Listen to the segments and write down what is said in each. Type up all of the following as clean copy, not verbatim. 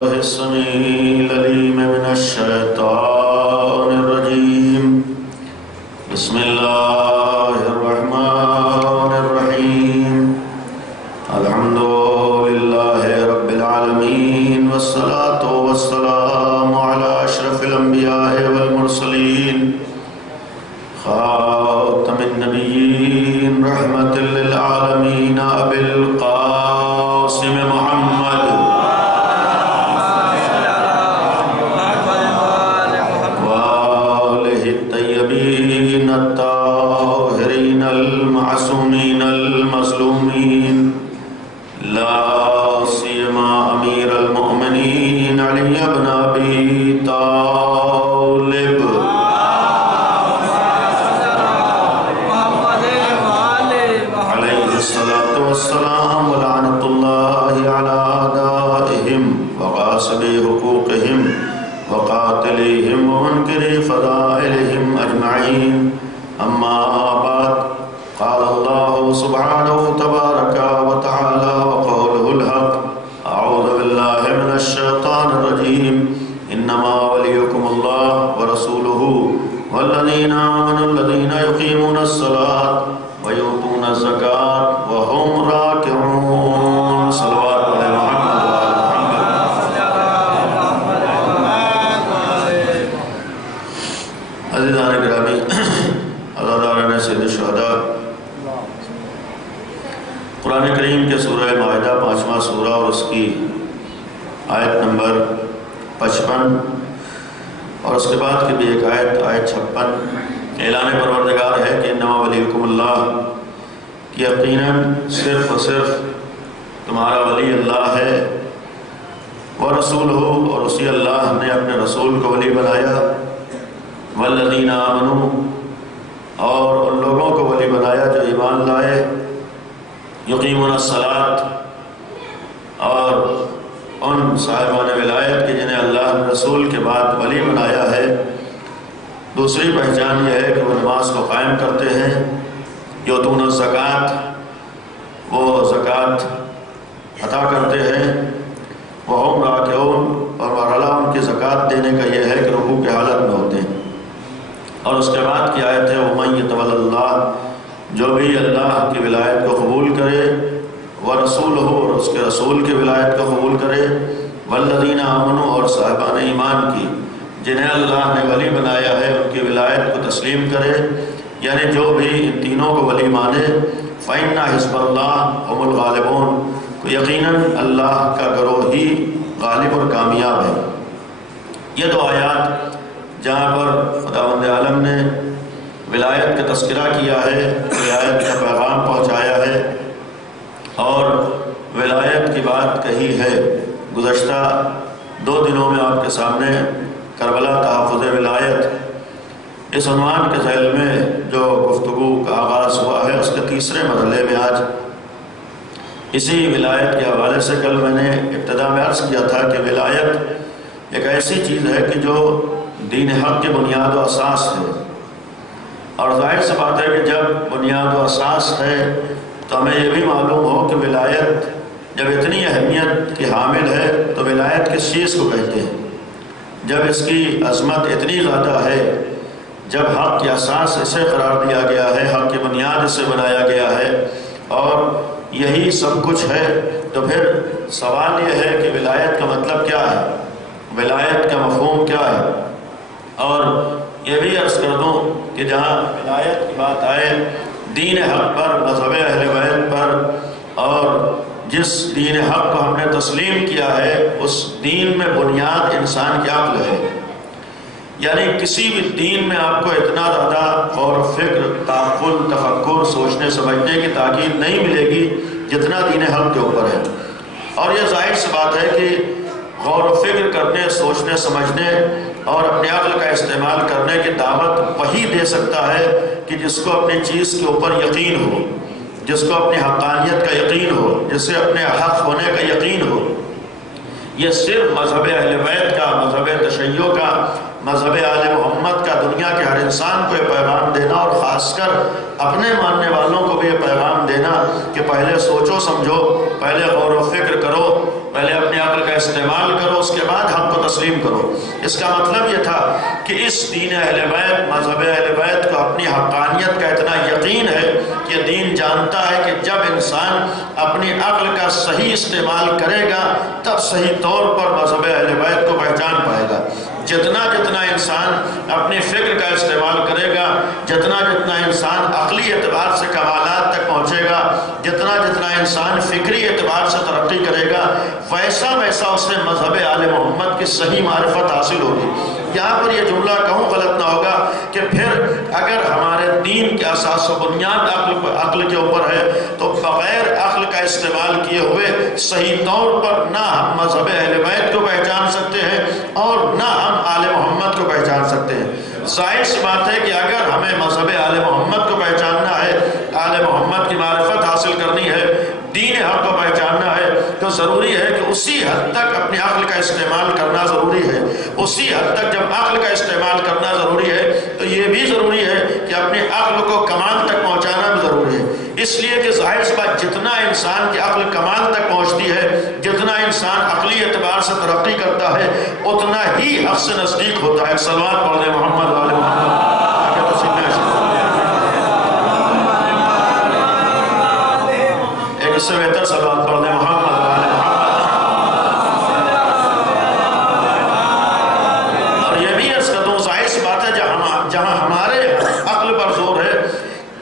السميع العليم من الشيطان الرجيم. بسم الله الرحمن الرحيم. الحمد لله رب العالمين، والصلاة والسلام على أشرف الأنبياء والمرسلين، خاتم النبيين، رحمة للعالمين، أبي القاسم محمد الطيبين الطاهرين المعصومين المظلومين، لا سيما أمير المؤمنين علي بن أبي طالب عليه الصلاة والسلام، ولعنة الله على أعدائهم وغاصبي حقوقهم وقاتليهم ومنكري فضائلهم أجمعين. أما بعد، قال الله سبحانه تبارك وتعالى وقوله الحق: أعوذ بالله من الشيطان الرجيم. إنما وليكم الله ورسوله والذين آمنوا الذين يقيمون الصلاة ويؤتون الزكاة وهم راكعون. صلوات علی محمد عزیزان گرامی، عزاداران سید الشہداء، قرآن کریم کے سورہ مائدہ 5واں سورہ اور اس کی آیت نمبر 55 اور اس کے بعد کی بھی ایک آیت 56 اعلان پروردگار ہے کہ انما ولیکم اللہ، کہ یقیناً صرف و صرف تمہارا ولی اللہ ہے، ورسولہ، اور اسی اللہ نے اپنے رسول کو ولی بنایا، والذین آمنوا، اور ان لوگوں کو ولی بنایا جو ایمان لائے، یقیمون الصلاۃ، اور ان صاحبان ولایت کے جنہیں اللہ نے رسول کے بعد ولی بنایا ہے۔ دوسری پہچان یہ ہے کہ وہ نماز کو قائم کرتے ہیں، یؤتون الزکاۃ، وہ زکوٰۃ عطا کرتے ہیں، وہم راکعون، اور مرحلہ ان کی زکوٰۃ دینے کا یہ ہے کہ رکوع کی حالت میں ہوتے ہیں۔ اور اس کے بعد کی آیت ہے وَمَن يَتَوَلَّ اللَّهَ، جو بھی اللہ کی ولایت کو قبول کرے، وَرَسُولُهُ، اور اس کے رسول کی ولایت کو قبول کرے، وَالَّذِينَ آمَنُوا، اور صاحبان ایمان کی جنہیں اللہ نے ولی بنایا ہے ان کی ولایت کو تسلیم کرے، یعنی جو بھی ان تینوں کو ولی مانے، فَإِنَّ حِزْبَ اللَّهِ هُمُ الْغَالِبُونَ، تو یقیناً اللہ کا گروہ ہی غالب اور کامیاب ہے۔ یہ دو آیات جہاں پر خداوند عالم نے ولایت کا تذکرہ کیا ہے، ولایت کا پیغام پہنچایا ہے اور ولایت کی بات کہی ہے۔ گزشتہ 2 دنوں میں آپ کے سامنے کربلا تحفظ ولایت اس عنوان کے ذیل میں جو گفتگو کا آغاز ہوا ہے، اس کے تیسرے مرحلے میں آج اسی ولایت کے حوالے سے کل میں نے ابتدا میں عرض کیا تھا کہ ولایت ایک ایسی چیز ہے کہ جو دین حق کی بنیاد و اساس ہے، اور ظاہر سی بات ہے کہ جب بنیاد و اساس ہے تو ہمیں یہ بھی معلوم ہو کہ ولایت جب اتنی اہمیت کی حامل ہے تو ولایت کس چیز کو کہتے ہیں۔ جب اس کی عظمت اتنی زیادہ ہے، جب حق کی اساس اسے قرار دیا گیا ہے، حق کی بنیاد اسے بنایا گیا ہے اور یہی سب کچھ ہے، تو پھر سوال یہ ہے کہ ولایت کا مطلب کیا ہے، ولایت کا مفہوم کیا ہے۔ اور یہ بھی عرض کر دوں کہ جہاں ولایت کی بات آئے، دین حق پر، مذہب اہل بیت پر، اور جس دین حق کو ہم نے تسلیم کیا ہے اس دین میں بنیاد انسان کی عقل ہے، یعنی کسی بھی دین میں آپ کو اتنا زیادہ غور و فکر، تعقل، تفکر، سوچنے سمجھنے کی تاکید نہیں ملے گی جتنا دین حق کے اوپر ہے۔ اور یہ ظاہر سی بات ہے کہ غور و فکر کرنے، سوچنے سمجھنے اور اپنے عقل کا استعمال کرنے کی دعوت وہی دے سکتا ہے کہ جس کو اپنی چیز کے اوپر یقین ہو، جس کو اپنی حقانیت کا یقین ہو، جسے اپنے حق ہونے کا یقین ہو۔ یہ صرف مذہب اہل بیت کا، مذہب تشیع کا، مذہب آل محمد کا دنیا کے ہر انسان کو یہ پیغام دینا، اور خاص کر اپنے ماننے والوں کو بھی یہ پیغام دینا کہ پہلے سوچو سمجھو، پہلے غور و فکر کرو، پہلے اپنی عقل کا استعمال کرو، اس کے بعد حق کو تسلیم کرو۔ اس کا مطلب یہ تھا کہ اس دین اہل بیت، مذہب اہل بیت کو اپنی حقانیت کا اتنا یقین ہے کہ دین جانتا ہے کہ جب انسان اپنی عقل کا صحیح استعمال کرے گا تب صحیح طور پر مذہب اہل بیت کو پہچان پائے گا۔ جتنا جتنا انسان اپنی فکر کا استعمال کرے گا، جتنا جتنا انسان عقلی اعتبار سے کمالات تک پہنچے گا، جتنا جتنا انسان فکری اعتبار سے ترقی کرے گا، ویسا ویسا اس سے مذہب آل محمد کی صحیح معرفت حاصل ہوگی۔ یہاں پر یہ جملہ کہوں غلط نہ ہوگا کہ پھر اگر ہمارے دین کے اساس و بنیاد عقل کے اوپر ہے تو بغیر عقل کا استعمال کیے ہوئے صحیح طور پر نہ ہم مذہب اہل بیت کو پہچان سکتے ہیں اور نہ ہم آل محمد کو پہچان سکتے ہیں۔ ظاہر سی بات ہے کہ اگر ہمیں مذہب آل محمد کو پہچاننا ہے، آل محمد کی معرفت حاصل کرنی ہے، دین حق کو پہچاننا ہے، تو ضروری ہے کہ اسی حد تک اپنی عقل کا استعمال کرنا ضروری ہے۔ اسی حد تک جب عقل کا استعمال کرنا ضروری ہے تو یہ بھی ضروری ہے کہ اپنی عقل کو کمال تک پہنچانا بھی ضروری ہے۔ اس لیے کہ ظاہر سی بات جتنا انسان کی عقل کمال تک پہنچتی ہے، جتنا انسان عقلی اعتبار سے ترقی کرتا ہے، اتنا ہی حق سے نزدیک ہوتا ہے۔ صلوات پڑھ دیں محمد والے محمد۔ اس سے بہتر صلوات پڑھ دیں محمد والے محمد۔ اور یہ بھی عرض کر دوں، ظاہر سی بات ہے جہاں ہمارے عقل پر زور ہے،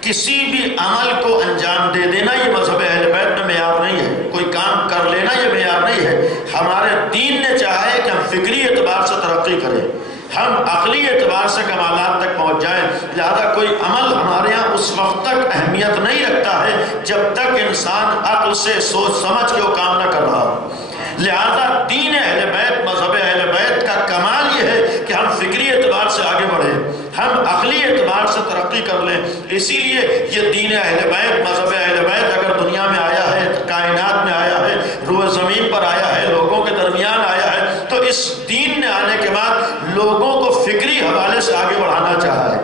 کسی بھی عمل کو انجام دے دینا یہ مذہب اہل بیت میں معیار نہیں ہے، کوئی کام کر لینا یہ معیار نہیں ہے۔ ہمارے دین نے چاہا ہے کہ ہم فکری اعتبار سے ترقی کریں، ہم عقلی اعتبار سے کمالات تک پہنچ جائیں، لہذا کوئی عمل ہمارے ہاں اس وقت تک اہمیت نہیں رکھتا ہے جب تک انسان عقل سے سوچ سمجھ کے وہ کام نہ کر رہا ہو۔ لہذا دین اہل بیت، مذہب اہل بیت کا کمال یہ ہے کہ ہم فکری اعتبار سے آگے بڑھیں، ہم عقلی اعتبار سے ترقی کر لیں۔ اسی لیے یہ دین اہل بیت، مذہب اہل بیت اگر دنیا میں آیا ہے، کائنات میں آیا ہے، روئے زمین پر آیا ہے، لوگوں کے درمیان آیا ہے، تو اس دین نے آنے کے بعد لوگوں کو فکری حوالے سے آگے بڑھانا چاہا ہے،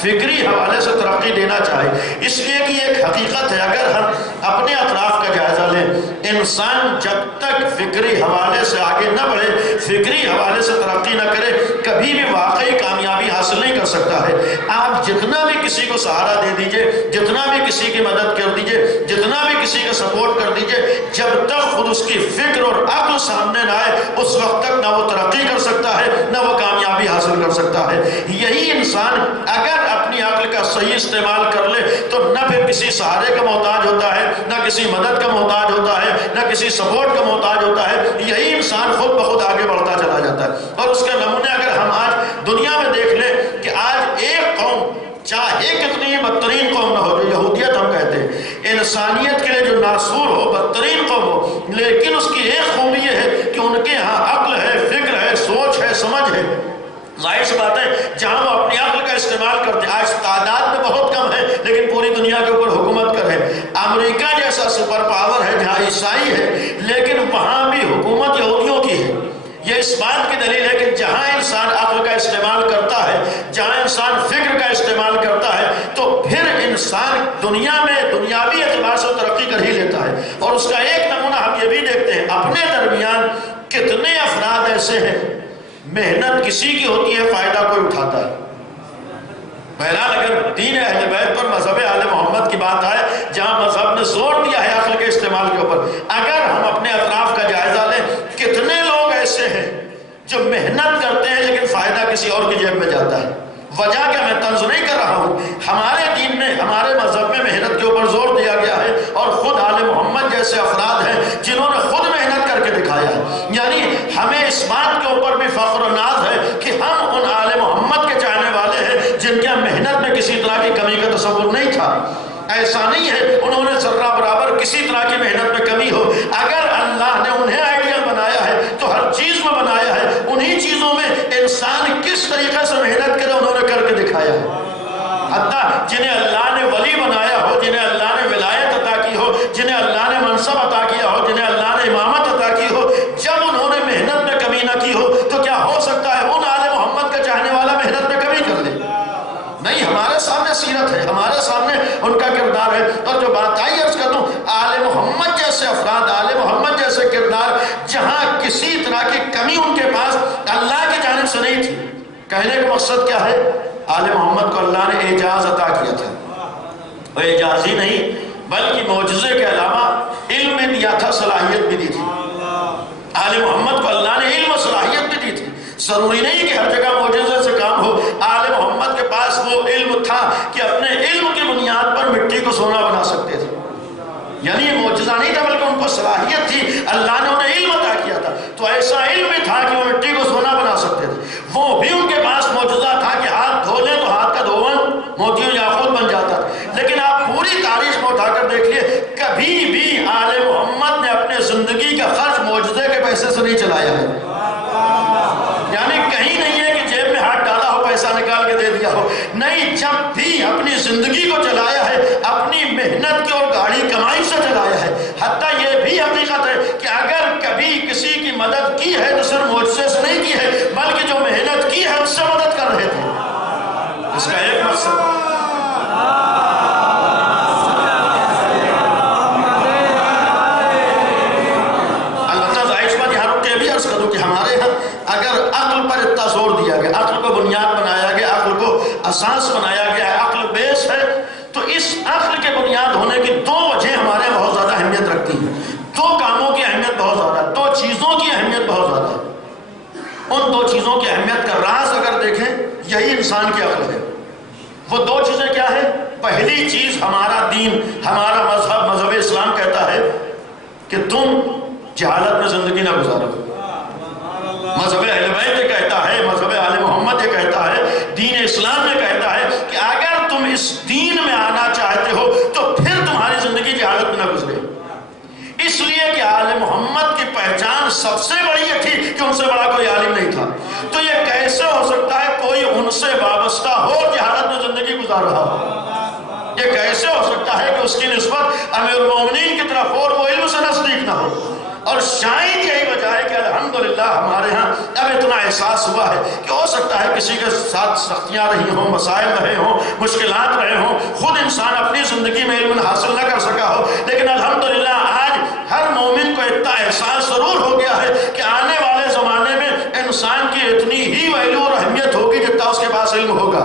فکری حوالے سے ترقی دینا چاہے۔ اس لیے کہ یہ ایک حقیقت ہے، اگر ہم اپنے اطراف کا جائزہ لیں، انسان جب تک فکری حوالے سے آگے نہ بڑھے، فکری حوالے سے ترقی نہ کرے، کبھی بھی واقعی کامیابی حاصل نہیں کر سکتا ہے۔ آپ جتنا بھی کسی کو سہارا دے دیجئے، جتنا بھی کسی کی مدد کر دیجئے، جتنا بھی کسی کا سپورٹ کر دیجئے، جب تک خود اس کی فکر اور عقل سامنے نہ آئے، اس وقت تک نہ وہ ترقی کر سکتا ہے، نہ وہ کامیابی حاصل کر سکتا ہے۔ یہی انسان اگر اپنی عقل کا صحیح استعمال کر لے تو نہ پھر کسی سہارے کا محتاج ہوتا ہے، نہ کسی مدد کا محتاج ہوتا ہے، نہ کسی سپورٹ کا محتاج ہوتا ہے۔ یہی انسان خود بخود آگے بڑھتا چلا جاتا ہے۔ اور اس کے نمونے اگر ہم آج دنیا میں دیکھ لیں کہ آج ایک قوم چاہے کتنی ہی بدترین قوم نہ ہو، جو یہودیت ہم کہتے ہیں، انسانیت کے لیے جو ناسور ہو، بدترین قوم ہو، لیکن اس کی ایک خوبی یہ ہے کہ ان کے ہاں عقل ہے، فکر ہے، سوچ ہے، سمجھ ہے۔ ظاہر سی بات ہے جہاں وہ اپنی عقل کا استعمال کرتے ہیں، آج تعداد میں بہت کم ہے لیکن پوری دنیا کے اوپر حکومت کر ہے۔ امریکہ جیسا سپر پاور ہے جہاں عیسائی ہے لیکن وہاں بھی حکومت یہودیوں کی ہے۔ یہ اس بات کی دلیل ہے کہ جہاں انسان عقل کا استعمال کرتا ہے، جہاں انسان فکر کا استعمال کرتا ہے، تو پھر انسان دنیا میں دنیاوی اعتبار سے ترقی کر ہی لیتا ہے۔ اور اس کا ایک نمونہ ہم یہ بھی دیکھتے ہیں، اپنے درمیان کتنے افراد ایسے ہیں محنت کسی کی ہوتی ہے، فائدہ کوئی اٹھاتا ہے۔ بہرحال اگر دین اہل بیت پر مذہب آل محمد کی بات آئے، جہاں مذہب نے زور دیا ہے عقل کے استعمال کے اوپر، اگر ہم اپنے اطراف کا جائزہ لیں، کتنے لوگ ایسے ہیں جو محنت کرتے ہیں لیکن فائدہ کسی اور کی جیب میں جاتا ہے۔ وجہ کیا، میں طنز نہیں کر رہا ہوں، ہمارے دین میں، ہمارے مذہب میں محنت کے اوپر زور دیا گیا ہے، اور خود آل محمد جیسے افراد ہیں جنہوں نے خود محنت کر کے دکھایا ہے۔ یعنی ہمیں اس بات کے اوپر بھی فخر و ناز ہے کہ ہم ان آل محمد کے چاہنے والے ہیں جن کے محنت میں کسی طرح کی کمی کا تصور نہیں تھا۔ ایسا نہیں ہے انہوں نے ذرہ برابر کسی طرح کی محنت میں کمی ہو، اگر اللہ نے انہیں آئیڈیا بنایا ہے تو ہر چیز میں بنایا ہے، انہی چیزوں میں انسان کس طریقے سے محنت کرے انہوں نے کر کے دکھایا ہے۔ حتیٰ جنہیں اللہ نے ولی بنایا ہو، جنہیں اللہ نے ولایت عطا کی ہو، جنہیں اللہ نے منصب عطا کیا ہو، جنہیں اللہ نے امامت عطا کی ہو، جب انہوں نے محنت میں کمی نہ کی ہو تو کیا ہو سکتا ہے ان آل محمد کا چاہنے والا محنت میں کمی کر لے؟ نہیں، ہمارے سامنے سیرت ہے، ہمارے سامنے ان کا کردار ہے۔ اور جو بات آئی عرض کر دوں، آل محمد جیسے افراد، آل محمد جیسے کردار کہنے کا مقصد کیا ہے؟ آل محمد کو اللہ نے اعجاز عطا کیا تھا، وہ اعجاز ہی نہیں بلکہ معجزے کے علاوہ علم بھی دیا تھا، صلاحیت بھی دی تھی۔ آل محمد کو اللہ نے علم و صلاحیت بھی دی تھی۔ ضروری نہیں کہ ہر جگہ معجزے سے کام ہو، آل محمد کے پاس وہ علم تھا کہ اپنے علم کی بنیاد پر مٹی کو سونا بنا سکتے تھے۔ یعنی یہ معجزہ نہیں تھا بلکہ ان کو صلاحیت تھی، اللہ نے انہیں علم عطا کیا تھا، تو ایسا علم بھی تھا کہ وہ مٹی کو سونا بنا سکتے تھے۔ وہ بھی ان کے پاس معجزہ تھا کہ ہاتھ دھو لیں تو ہاتھ کا دھون موتی و یاقوت بن جاتا تھا۔ لیکن آپ پوری تاریخ میں اٹھا کر دیکھ لیے، کبھی بھی آل محمد نے اپنے زندگی کا خرچ معجزے کے پیسے سے نہیں چلایا ہے۔ یعنی کہیں نہیں ہے کہ جیب میں ہاتھ ڈالا ہو پیسہ نکال کے دے دیا ہو، نہیں، جب بھی اپنی زندگی کو چلایا ہے اپنی محنت کی اور گاڑی کمائی سے چلایا ہے۔ حتیٰ یہ بھی حقیقت ہے کہ اگر کبھی کسی کی مدد کی ہے تو صرف معجزے سے نہیں کی ہے بلکہ جو محنت کی ہے اس سے مدد کر رہے تھے۔ اس کا ایک مقصد البتہ ظاہر بات یہاں رکتے بھی عرض کروں کہ ہمارے یہاں اگر عقل پر اتنا زور دیا گیا، عقل کو بنیاد بنایا گیا، عقل کو اساس بنایا گیا ہے، عقل بیس ہے، تو اس عقل کے بنیاد ہونے کی دو وجہ ہمارے بہت زیادہ اہمیت رکھتی ہیں۔ دو کاموں کی اہمیت بہت زیادہ ہے، دو چیزوں کی اہمیت بہت زیادہ ہے۔ ان دو چیزوں کی اہمیت کا راز اگر دیکھیں یہی انسان کی عقل ہے۔ وہ دو چیزیں کیا ہے؟ پہلی چیز ہمارا دین، ہمارا مذہب اسلام کہتا ہے کہ تم جہالت میں زندگی نہ گزارو۔ مذہب اہل بیت یہ کہتا ہے، مذہب آل محمد یہ کہتا ہے، دین اسلام یہ کہتا ہے کہ اگر تم اس دین میں آنا چاہتے ہو تو پھر تمہاری زندگی جہالت میں نہ گزرے۔ اس لیے کہ آل محمد کی پہچان سب سے بڑی یہ تھی کہ ان سے بڑا کوئی عالم نہیں تھا۔ تو یہ کیسے ہو سکتا ہے کوئی ان سے وابستہ ہو جہالت میں زندگی گزار رہا ہو؟ یہ کیسے ہو سکتا ہے کہ اس کی نسبت امیر المومنین کی طرف اور وہ علم سے نزدیک نہ ہو؟ اور شاید یہی وجہ ہے کہ الحمدللہ ہمارے ہاں اب اتنا احساس ہوا ہے کہ ہو سکتا ہے کسی کے ساتھ سختیاں رہی ہوں، مسائل رہے ہوں، مشکلات رہے ہوں، خود انسان اپنی زندگی میں علم حاصل نہ کر سکا ہو، لیکن الحمدللہ آج ہر مومن کو اتنا احساس ضرور ہو گیا ہے کہ آنے والے زمانے میں انسان کی اتنی ہی ویلیو اور اہمیت ہوگی جتنا اس کے پاس علم ہوگا۔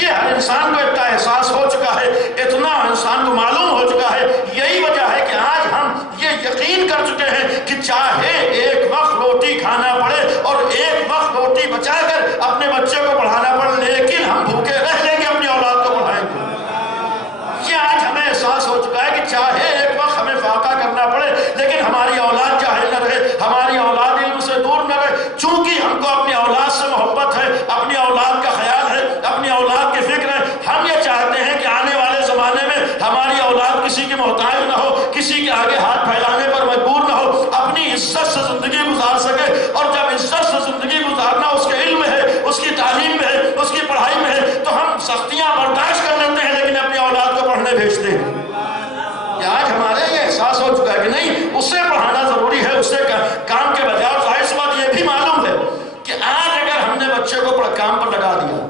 یہ ہر انسان کو اتنا احساس ہو چکا ہے، اتنا انسان کو معلوم ہو چکا ہے۔ یہی وجہ ہے کہ آج ہم یہ یقین کر چکے ہیں کہ چاہے ایک وقت روٹی کھانا پڑے اور ایک وقت روٹی بچا کر اپنے بچے کو پڑھانا پڑے، لیکن ہم بھوکے رہ لیں گے، اپنی اولاد کو پڑھائیں گے۔ یہ آج ہمیں احساس ہو چکا ہے کہ چاہے ایک وقت ہمیں فاقہ کرنا پڑے لیکن ہماری اولاد جاہل نہ رہے، ہماری اولاد علم سے دور نہ رہے، چونکہ ہم کو اپنی اولاد سے محبت ہے، اپنی اولاد کا خیال ہے، اپنی اولاد کی فکر ہے۔ ہم یہ چاہتے ہیں کہ آنے والے زمانے میں ہماری اولاد کسی کی محتاج نہ ہو، کسی کے آگے ہاتھ پھیلانے پر مجبور نہ ہو، اپنی عزت سے زندگی گزار سکے۔ اور جب عزت سے زندگی گزارنا اس کے علم میں ہے، اس کی تعلیم میں ہے، اس کی پڑھائی میں ہے، تو ہم سختیاں برداشت کر لیتے ہیں لیکن اپنی اولاد کو پڑھنے بھیجتے ہیں۔ کہ آج ہمارے یہ احساس ہو چکا ہے کہ نہیں، اسے پڑھانا ضروری ہے، اس سے کام کے بجائے۔ ظاہر سی بات یہ بھی معلوم ہے کہ آج اگر ہم نے بچے کو کام پر لگا دیا،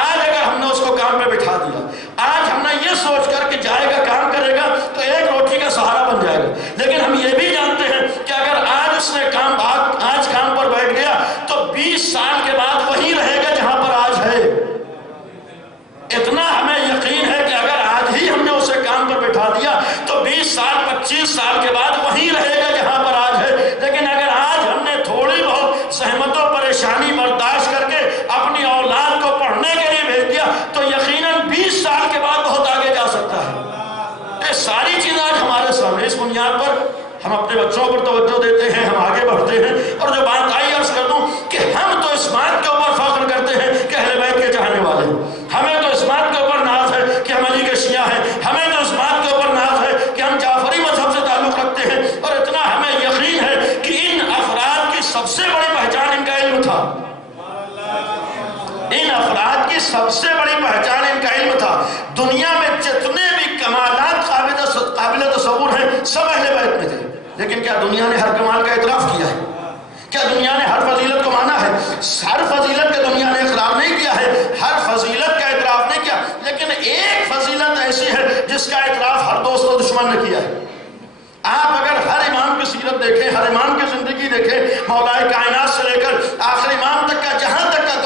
آج اگر ہم نے اس کو کام پہ بٹھا دیا، آج ہم نے یہ سوچ کر کہ جائے گا کام کرے گا تو ایک روٹی کا سہارا بن جائے گا، لیکن ہم یہ بھی جانتے ہیں کہ اگر آج اس نے آج کام پر بیٹھ گیا تو 20 سال کے بعد وہیں رہے گا جہاں پر آج ہے۔ اتنا ہمیں یقین ہے کہ اگر آج ہی ہم نے اسے کام پر بٹھا دیا تو 20 سال 25 سال کے بعد وہیں رہے گا جہاں پر آج ہے۔ لیکن اگر آج ہم نے تھوڑی بہت زحمت و پریشانی برداشت کر کے اپنی اولاد کو پڑھنے کے لیے بھیج دیا تو یقیناً 20 سال کے بعد بہت آگے جا سکتا ہے۔ یہ ساری چیزیں آج ہمارے سامنے، اس بنیاد پر ہم اپنے بچوں پر توجہ دیتے ہیں، ہم آگے بڑھتے ہیں۔ اور جو بات آئی عرض کر دوں کہ ہم تو اس بات کے اوپر فخر کرتے ہیں کہ اہل بیت کے چاہنے والے ہیں، ہمیں تو اس بات کے اوپر ناز ہے کہ ہم علی کے شیعہ ہیں، ہمیں تو اس بات کے اوپر ناز ہے کہ ہم جعفری مذہب سے تعلق رکھتے ہیں، اور اتنا ہمیں یقین ہے کہ ان افراد کی سب سے بڑی پہچان ان کا علم تھا۔ ان افراد کی سب سے بڑی پہچان ان کا علم تھا۔ دنیا میں جتنے بھی کمالات قابل تصور ہیں سب اہل بیت میں تھے، لیکن کیا دنیا نے ہر کمال کا اعتراف کیا ہے؟ کیا دنیا نے ہر فضیلت کو مانا ہے؟ ہر فضیلت کا دنیا نے اقرار نہیں کیا ہے، ہر فضیلت کا اعتراف نہیں کیا، لیکن ایک فضیلت ایسی ہے جس کا اعتراف ہر دوست و دشمن نے کیا ہے۔ آپ اگر ہر امام کی سیرت دیکھیں، ہر امام کی زندگی دیکھیں، مولا کائنات سے لے کر آخر امام تک کا، جہاں تک کا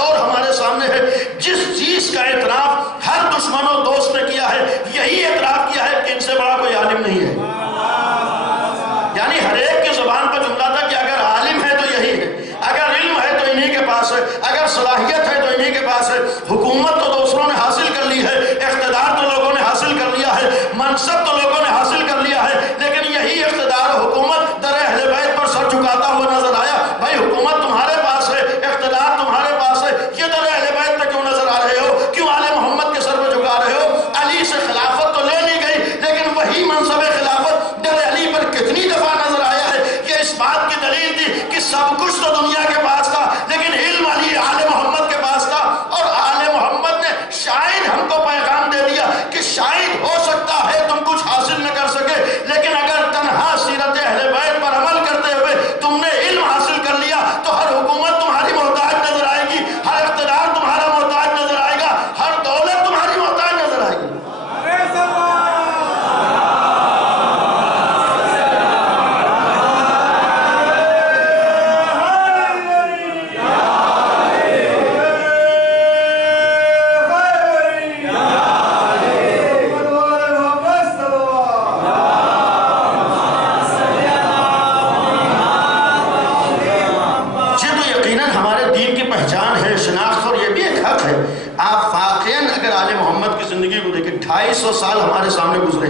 250 سال ہمارے سامنے گزرے،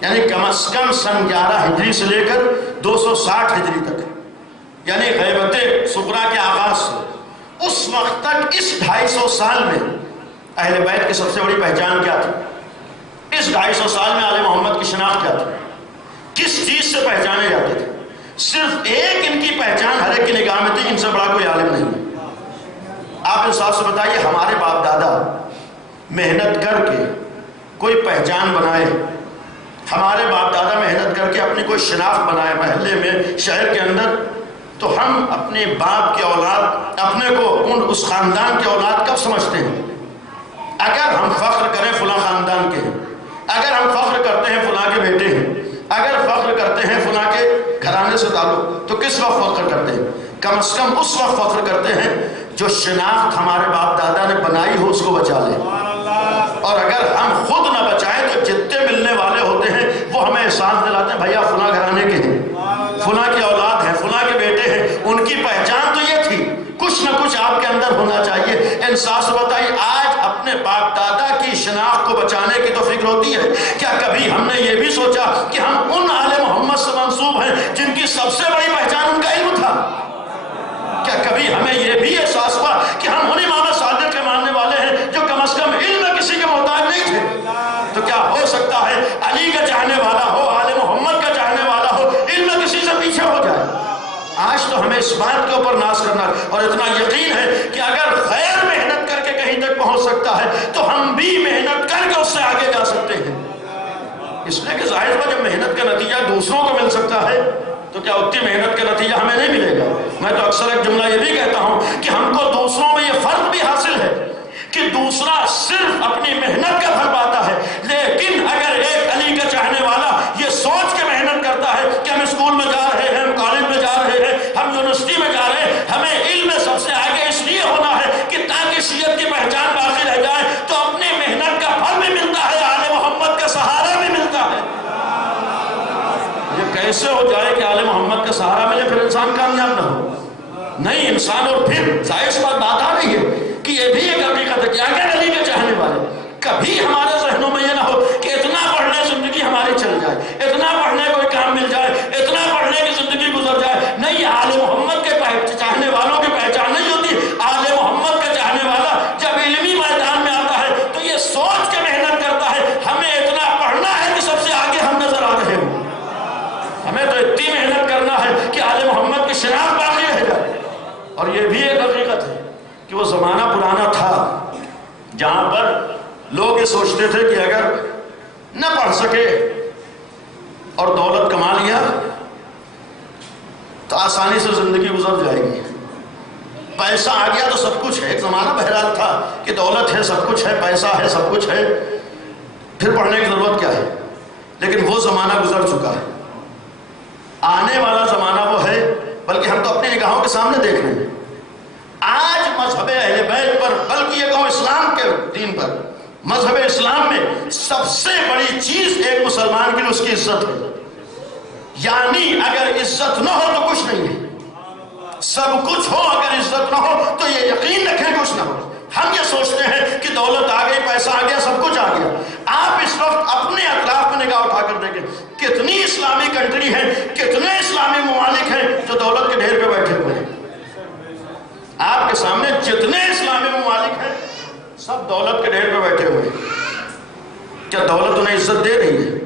یعنی کم از کم سن 11 ہجری سے لے کر 260 ہجری تک، یعنی غیبت صغریٰ کے آغاز سے اس وقت تک اس 250 سال میں اہل بیت کی سب سے بڑی پہچان کیا تھی؟ اس 250 سال میں آل محمد کی شناخت کیا تھی؟ کس چیز سے پہچانے جاتے تھے؟ صرف ایک ان کی پہچان ہر ایک کی نگاہ میں تھی، ان سے بڑا کوئی عالم نہیں ہے۔ آپ انصاف سے بتائیے، ہمارے باپ دادا محنت کر کے کوئی پہچان بنائے، ہمارے باپ دادا محنت کر کے اپنی کوئی شناخت بنائے محلے میں، شہر کے اندر، تو ہم اپنے باپ کی اولاد، اپنے کو اس خاندان کی اولاد کب سمجھتے ہیں؟ اگر ہم فخر کریں فلاں خاندان کے ہیں، اگر ہم فخر کرتے ہیں فلاں کے بیٹے ہیں، اگر فخر کرتے ہیں فلاں کے گھرانے سے تعلق، تو کس وقت فخر کرتے ہیں؟ کم از کم اس وقت فخر کرتے ہیں جو شناخت ہمارے باپ دادا نے بنائی ہو اس کو بچا لے، اور اگر ہم خود نہ بچائیں تو جتنے ملنے والے ہوتے ہیں وہ ہمیں احساس دلاتے ہیں بھیا فلاں گھرانے کے ہیں، فلاں کی اولاد ہے، فلاں کے بیٹے ہیں، ان کی پہچان تو یہ تھی۔ کچھ نہ کچھ آپ کے اندر ہونا چاہیے۔ انصاف سے بتائیے، آج اپنے باپ دادا کی شناخت کو بچانے کی تو فکر ہوتی ہے، کیا کبھی ہم نے یہ بھی سوچا کہ ہم ان آل محمد سے منسوب ہیں جن کی سب سے بڑی پہچان ان کا علم تھا؟ کیا کبھی ہمیں یہ بھی احساس ہوا کہ ہم ان امام صادق کے ماننے والے ہیں جو کم از کم علم میں کسی کے محتاج نہیں تھے؟ تو کیا ہو سکتا ہے علی کا چاہنے والا ہو، آل محمد کا چاہنے والا ہو، علم میں کسی سے پیچھے ہو جائے؟ آج تو ہمیں اس بات کے اوپر ناز کرنا اور اتنا یقین ہے کہ اگر غیر محنت کر کے کہیں تک پہنچ سکتا ہے تو ہم بھی محنت کر کے اس سے آگے جا سکتے ہیں۔ اس لیے کہ ظاہر ہے جب محنت کا نتیجہ دوسروں کو مل سکتا ہے تو کیا اتنی محنت کا نتیجہ ہمیں نہیں ملے گا؟ میں تو اکثر ایک جملہ یہ بھی کہتا ہوں کہ ہم کو دوسروں میں یہ فرق بھی حاصل ہے کہ دوسرا صرف اپنی محنت کا پھل پاتا ہے، لیکن اگر ایک علی کا چاہنے والا یہ سوچ کے محنت کرتا ہے کہ ہم اسکول میں جا رہے ہیں، ہم کالج میں جا رہے ہیں، ہم یونیورسٹی میں جا رہے ہیں، ہمیں علم میں سب سے آگے اس لیے ہونا ہے کہ تاکہ شیعت کی پہچان باقی رہ جائے، تو اپنی محنت کا پھل بھی ملتا ہے، آل محمد کا سہارا بھی ملتا ہے۔ یہ کیسے ہو جائے کہ آل محمد کا سہارا ملے پھر انسان کامیاب نہ ہو؟ نہیں، انسان اور پھر ظاہر سی بات آ رہی ہے کہ یہ بھی ایک حقیقت ہے کہ اگر علی کے چاہنے والے کبھی ہمارے ذہنوں میں یہ نہ ہو کہ اتنا پڑھنے زندگی ہماری چل جائے، اتنا پڑھنے کوئی کام مل جائے، اتنا پڑھنے کی زندگی گزر جائے۔ نہیں، آل محمد کے چاہنے والوں کی پہچان نہیں ہوتی۔ آل محمد کا چاہنے والا جب علمی میدان میں آتا ہے تو یہ سوچ کے محنت کرتا ہے ہمیں اتنا پڑھنا ہے کہ سب سے آگے ہم نظر آ رہے ہوں، ہمیں تو اتنی محنت کرنا ہے کہ آل محمد کی شناخت باقی رہ جائے۔ اور یہ بھی ایک حقیقت ہے کہ وہ زمانہ پرانا تھا جہاں پر لوگ یہ سوچتے تھے کہ اگر نہ پڑھ سکے اور دولت کما لیا تو آسانی سے زندگی گزر جائے گی، پیسہ آ گیا تو سب کچھ ہے۔ ایک زمانہ بہرحال تھا کہ دولت ہے، سب کچھ ہے، پیسہ ہے، سب کچھ ہے، پھر پڑھنے کی ضرورت کیا ہے؟ لیکن وہ زمانہ گزر چکا ہے، آنے والا زمانہ وہ ہے، بلکہ ہم تو اپنی نگاہوں کے سامنے دیکھ رہے ہیں۔ آج مذہب اہل بیت پر، بلکہ یہ کہوں اسلام کے دین پر، مذہب اسلام میں سب سے بڑی چیز ایک مسلمان کے لیے اس کی عزت ہے، یعنی اگر عزت نہ ہو تو کچھ نہیں ہے، سب کچھ ہو اگر عزت نہ ہو تو یہ یقین رکھیں کچھ نہ ہو۔ ہم یہ سوچتے ہیں کہ دولت آ گئی، پیسہ آ گیا، سب کچھ آ گیا۔ آپ اس وقت اپنے اطراف میں نگاہ اٹھا کر دیکھیں، کتنی اسلامی کنٹری ہیں، کتنے اسلامی ممالک ہیں جو دولت کے ڈھیر پہ بیٹھے ہوئے ہیں۔ آپ کے سامنے جتنے اسلامی ممالک ہیں سب دولت کے ڈھیر پہ بیٹھے ہوئے ہیں۔ کیا دولت انہیں عزت دے رہی ہے؟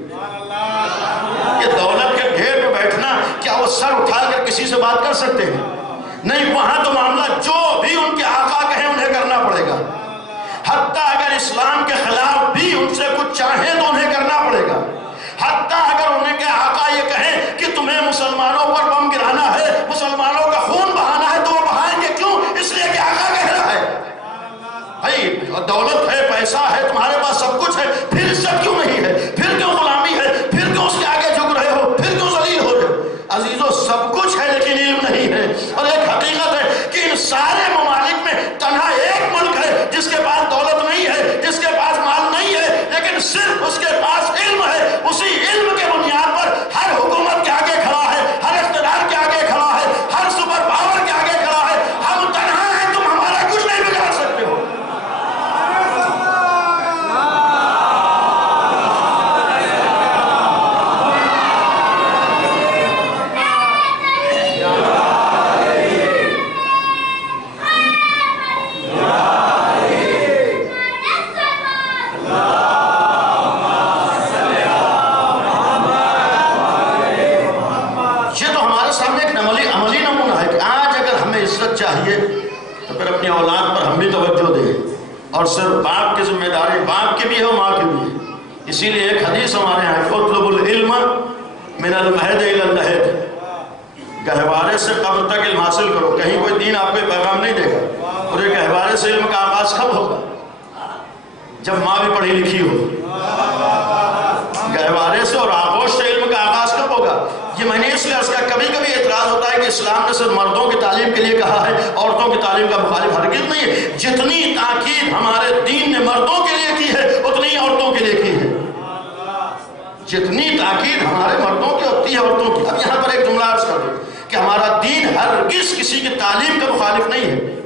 کہ دولت کے ڈھیر پہ بیٹھنا کیا وہ سر اٹھا کر کسی سے بات کر سکتے ہیں؟ نہیں، وہاں تو معاملہ جو بھی ان کے آقا کہیں انہیں کرنا پڑے گا، حتیٰ اگر اسلام کے خلاف بھی ان سے کچھ چاہیں تو انہیں کرنا پڑے گا، حتیٰ اگر انہیں کے آقا یہ کہیں کہ تمہیں مسلمانوں پر بم گرانا ہے، مسلمانوں کا خون بہانا ہے، تو وہ بہائیں گے۔ کیوں؟ اس لیے کہ آقا کہہ رہا ہے۔ بھائی دولت ہے، پیسہ ہے، تمہارے پاس سب کچھ ہے، پھر عزت کیوں نہیں ہے؟ پھر کیوں غلامی ہے؟ پھر کیوں اس کے آگے جھک رہے ہو؟ پھر کیوں ذلیل ہو رہے ہو؟ عزیزو، سب کچھ ہے لیکن علم نہیں ہے۔ اور ایک حقیقت ہے کہ ان سارے ممالک میں تنہا ایک ملک ہے جس کے پاس دولت نہیں ہے، جس کے پاس مال نہیں ہے، لیکن صرف اس کے پاس علم ہے۔ اسی علم کے بنیاد پر ہر حکومت کے آگے کھڑا ہے، ہر اقتدار کے آگے کھڑا ہے، ہر سپر پاور کے آگے کھڑا ہے۔ ہم تنہا ہیں، تم ہمارا کچھ نہیں بگاڑ سکتے ہو۔ عزت چاہیے تو پھر اپنی اولاد پر ہم بھی توجہ دیں، اور صرف باپ کی ذمہ داری باپ کی بھی ہے اور ماں کی بھی ہے۔ اسی لیے ایک حدیث ہمارے یہاں اطلب العلم من المہد الی اللحد، گہوارے سے قبر تک علم حاصل کرو۔ کہیں کوئی دین آپ کو پیغام نہیں دے گا، اور یہ گہوارے سے علم کا آغاز کب ہوگا؟ جب ماں بھی پڑھی لکھی ہو۔ گہوارے سے اور آغوش سے علم کا آغاز کب ہوگا؟ یہ میں نے اس لیے اس کا کبھی کبھی اعتراض ہوتا ہے کہ اسلام نے صرف مردوں کی تعلیم کے لیے کہا ہے، عورتوں کی تعلیم کا مخالف ہرگز نہیں ہے۔ جتنی تاکید ہمارے دین نے مردوں کے لیے کی ہے اتنی عورتوں کے لیے کی ہے۔ جتنی تاکید ہمارے مردوں کی ہوتی ہے عورتوں کی۔ اب یہاں پر ایک جملہ عرض کر دوں کہ ہمارا دین ہرگز کسی کی تعلیم کا مخالف نہیں ہے،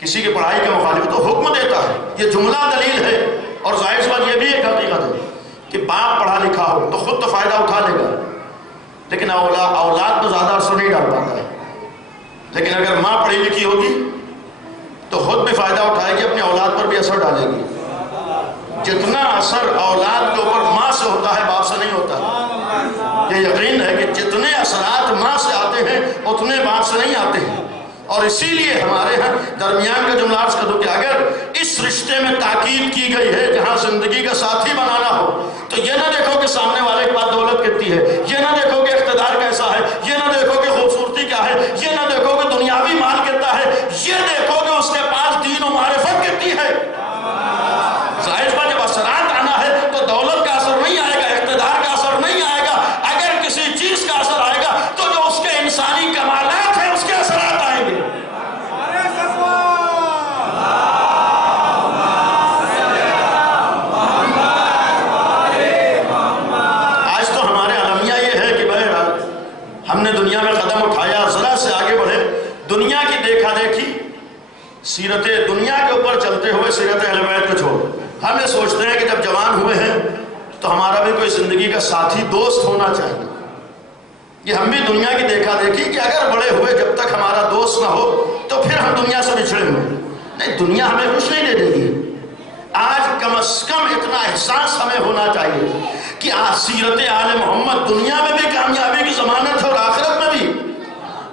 کسی کی پڑھائی کا مخالف تو حکم دیتا ہے، یہ جملہ دلیل ہے۔ اور ظاہر سی بات یہ بھی ایک حقیقت ہے کہ باپ پڑھا لکھا ہو تو خود تو فائدہ اٹھا لے گا، لیکن اولاد تو زیادہ اثر نہیں ڈال پاتا ہے۔ لیکن اگر ماں پڑھی لکھی ہوگی تو خود بھی فائدہ اٹھائے گی، اپنی اولاد پر بھی اثر ڈالے گی۔ جتنا اثر اولاد کے اوپر ماں سے ہوتا ہے باپ سے نہیں ہوتا۔ یہ یقین ہے کہ جتنے اثرات ماں سے آتے ہیں اتنے باپ سے نہیں آتے ہیں۔ اور اسی لیے ہمارے ہاں درمیان کا جملہ عرض کر دوں کہ اگر اس رشتے میں تاکید کی گئی ہے جہاں زندگی کا ساتھی بنانا ہو تو یہ نہ دیکھو کہ سامنے والے کے پاس دولت کتنی ہے، یہ نہ دیکھو کہ اقتدار کیسا ہے، یہ نہ دیکھو کہ خوبصورتی کیا ہے، یہ نہ دیکھو کہ دنیاوی مال کتنا ہے، یہ دیکھو کہ اس کے پاس دین و معرفت کتنی ہے۔ ظاہر بات جب اثرات آنا ہے تو دولت کا اثر نہیں آئے گا، اقتدار کا اثر نہیں آئے گا۔ اگر کسی چیز کا اثر آئے گا تو جو اس کے انسانی کمالات ہیں اس کے اثرات آئیں گے۔ ہم نے دنیا میں قدم اٹھایا، ذرا سے آگے بڑھے، دنیا کی دیکھا دیکھی، سیرت دنیا کے اوپر چلتے ہوئے سیرت اہل بیت کو چھوڑ ہم یہ سوچتے ہیں کہ جب جوان ہوئے ہیں تو ہمارا بھی کوئی زندگی کا ساتھی دوست ہونا چاہیے۔ یہ ہم بھی دنیا کی دیکھا دیکھی کہ اگر بڑے ہوئے جب تک ہمارا دوست نہ ہو تو پھر ہم دنیا سے بچھڑے ہوئے۔ نہیں، دنیا ہمیں کچھ نہیں دے دے گی۔ آج کم از کم اتنا احساس ہمیں ہونا چاہیے کہ سیرت آل محمد دنیا میں بھی کامیابی کی ضمانت ہے اور آخرت میں بھی،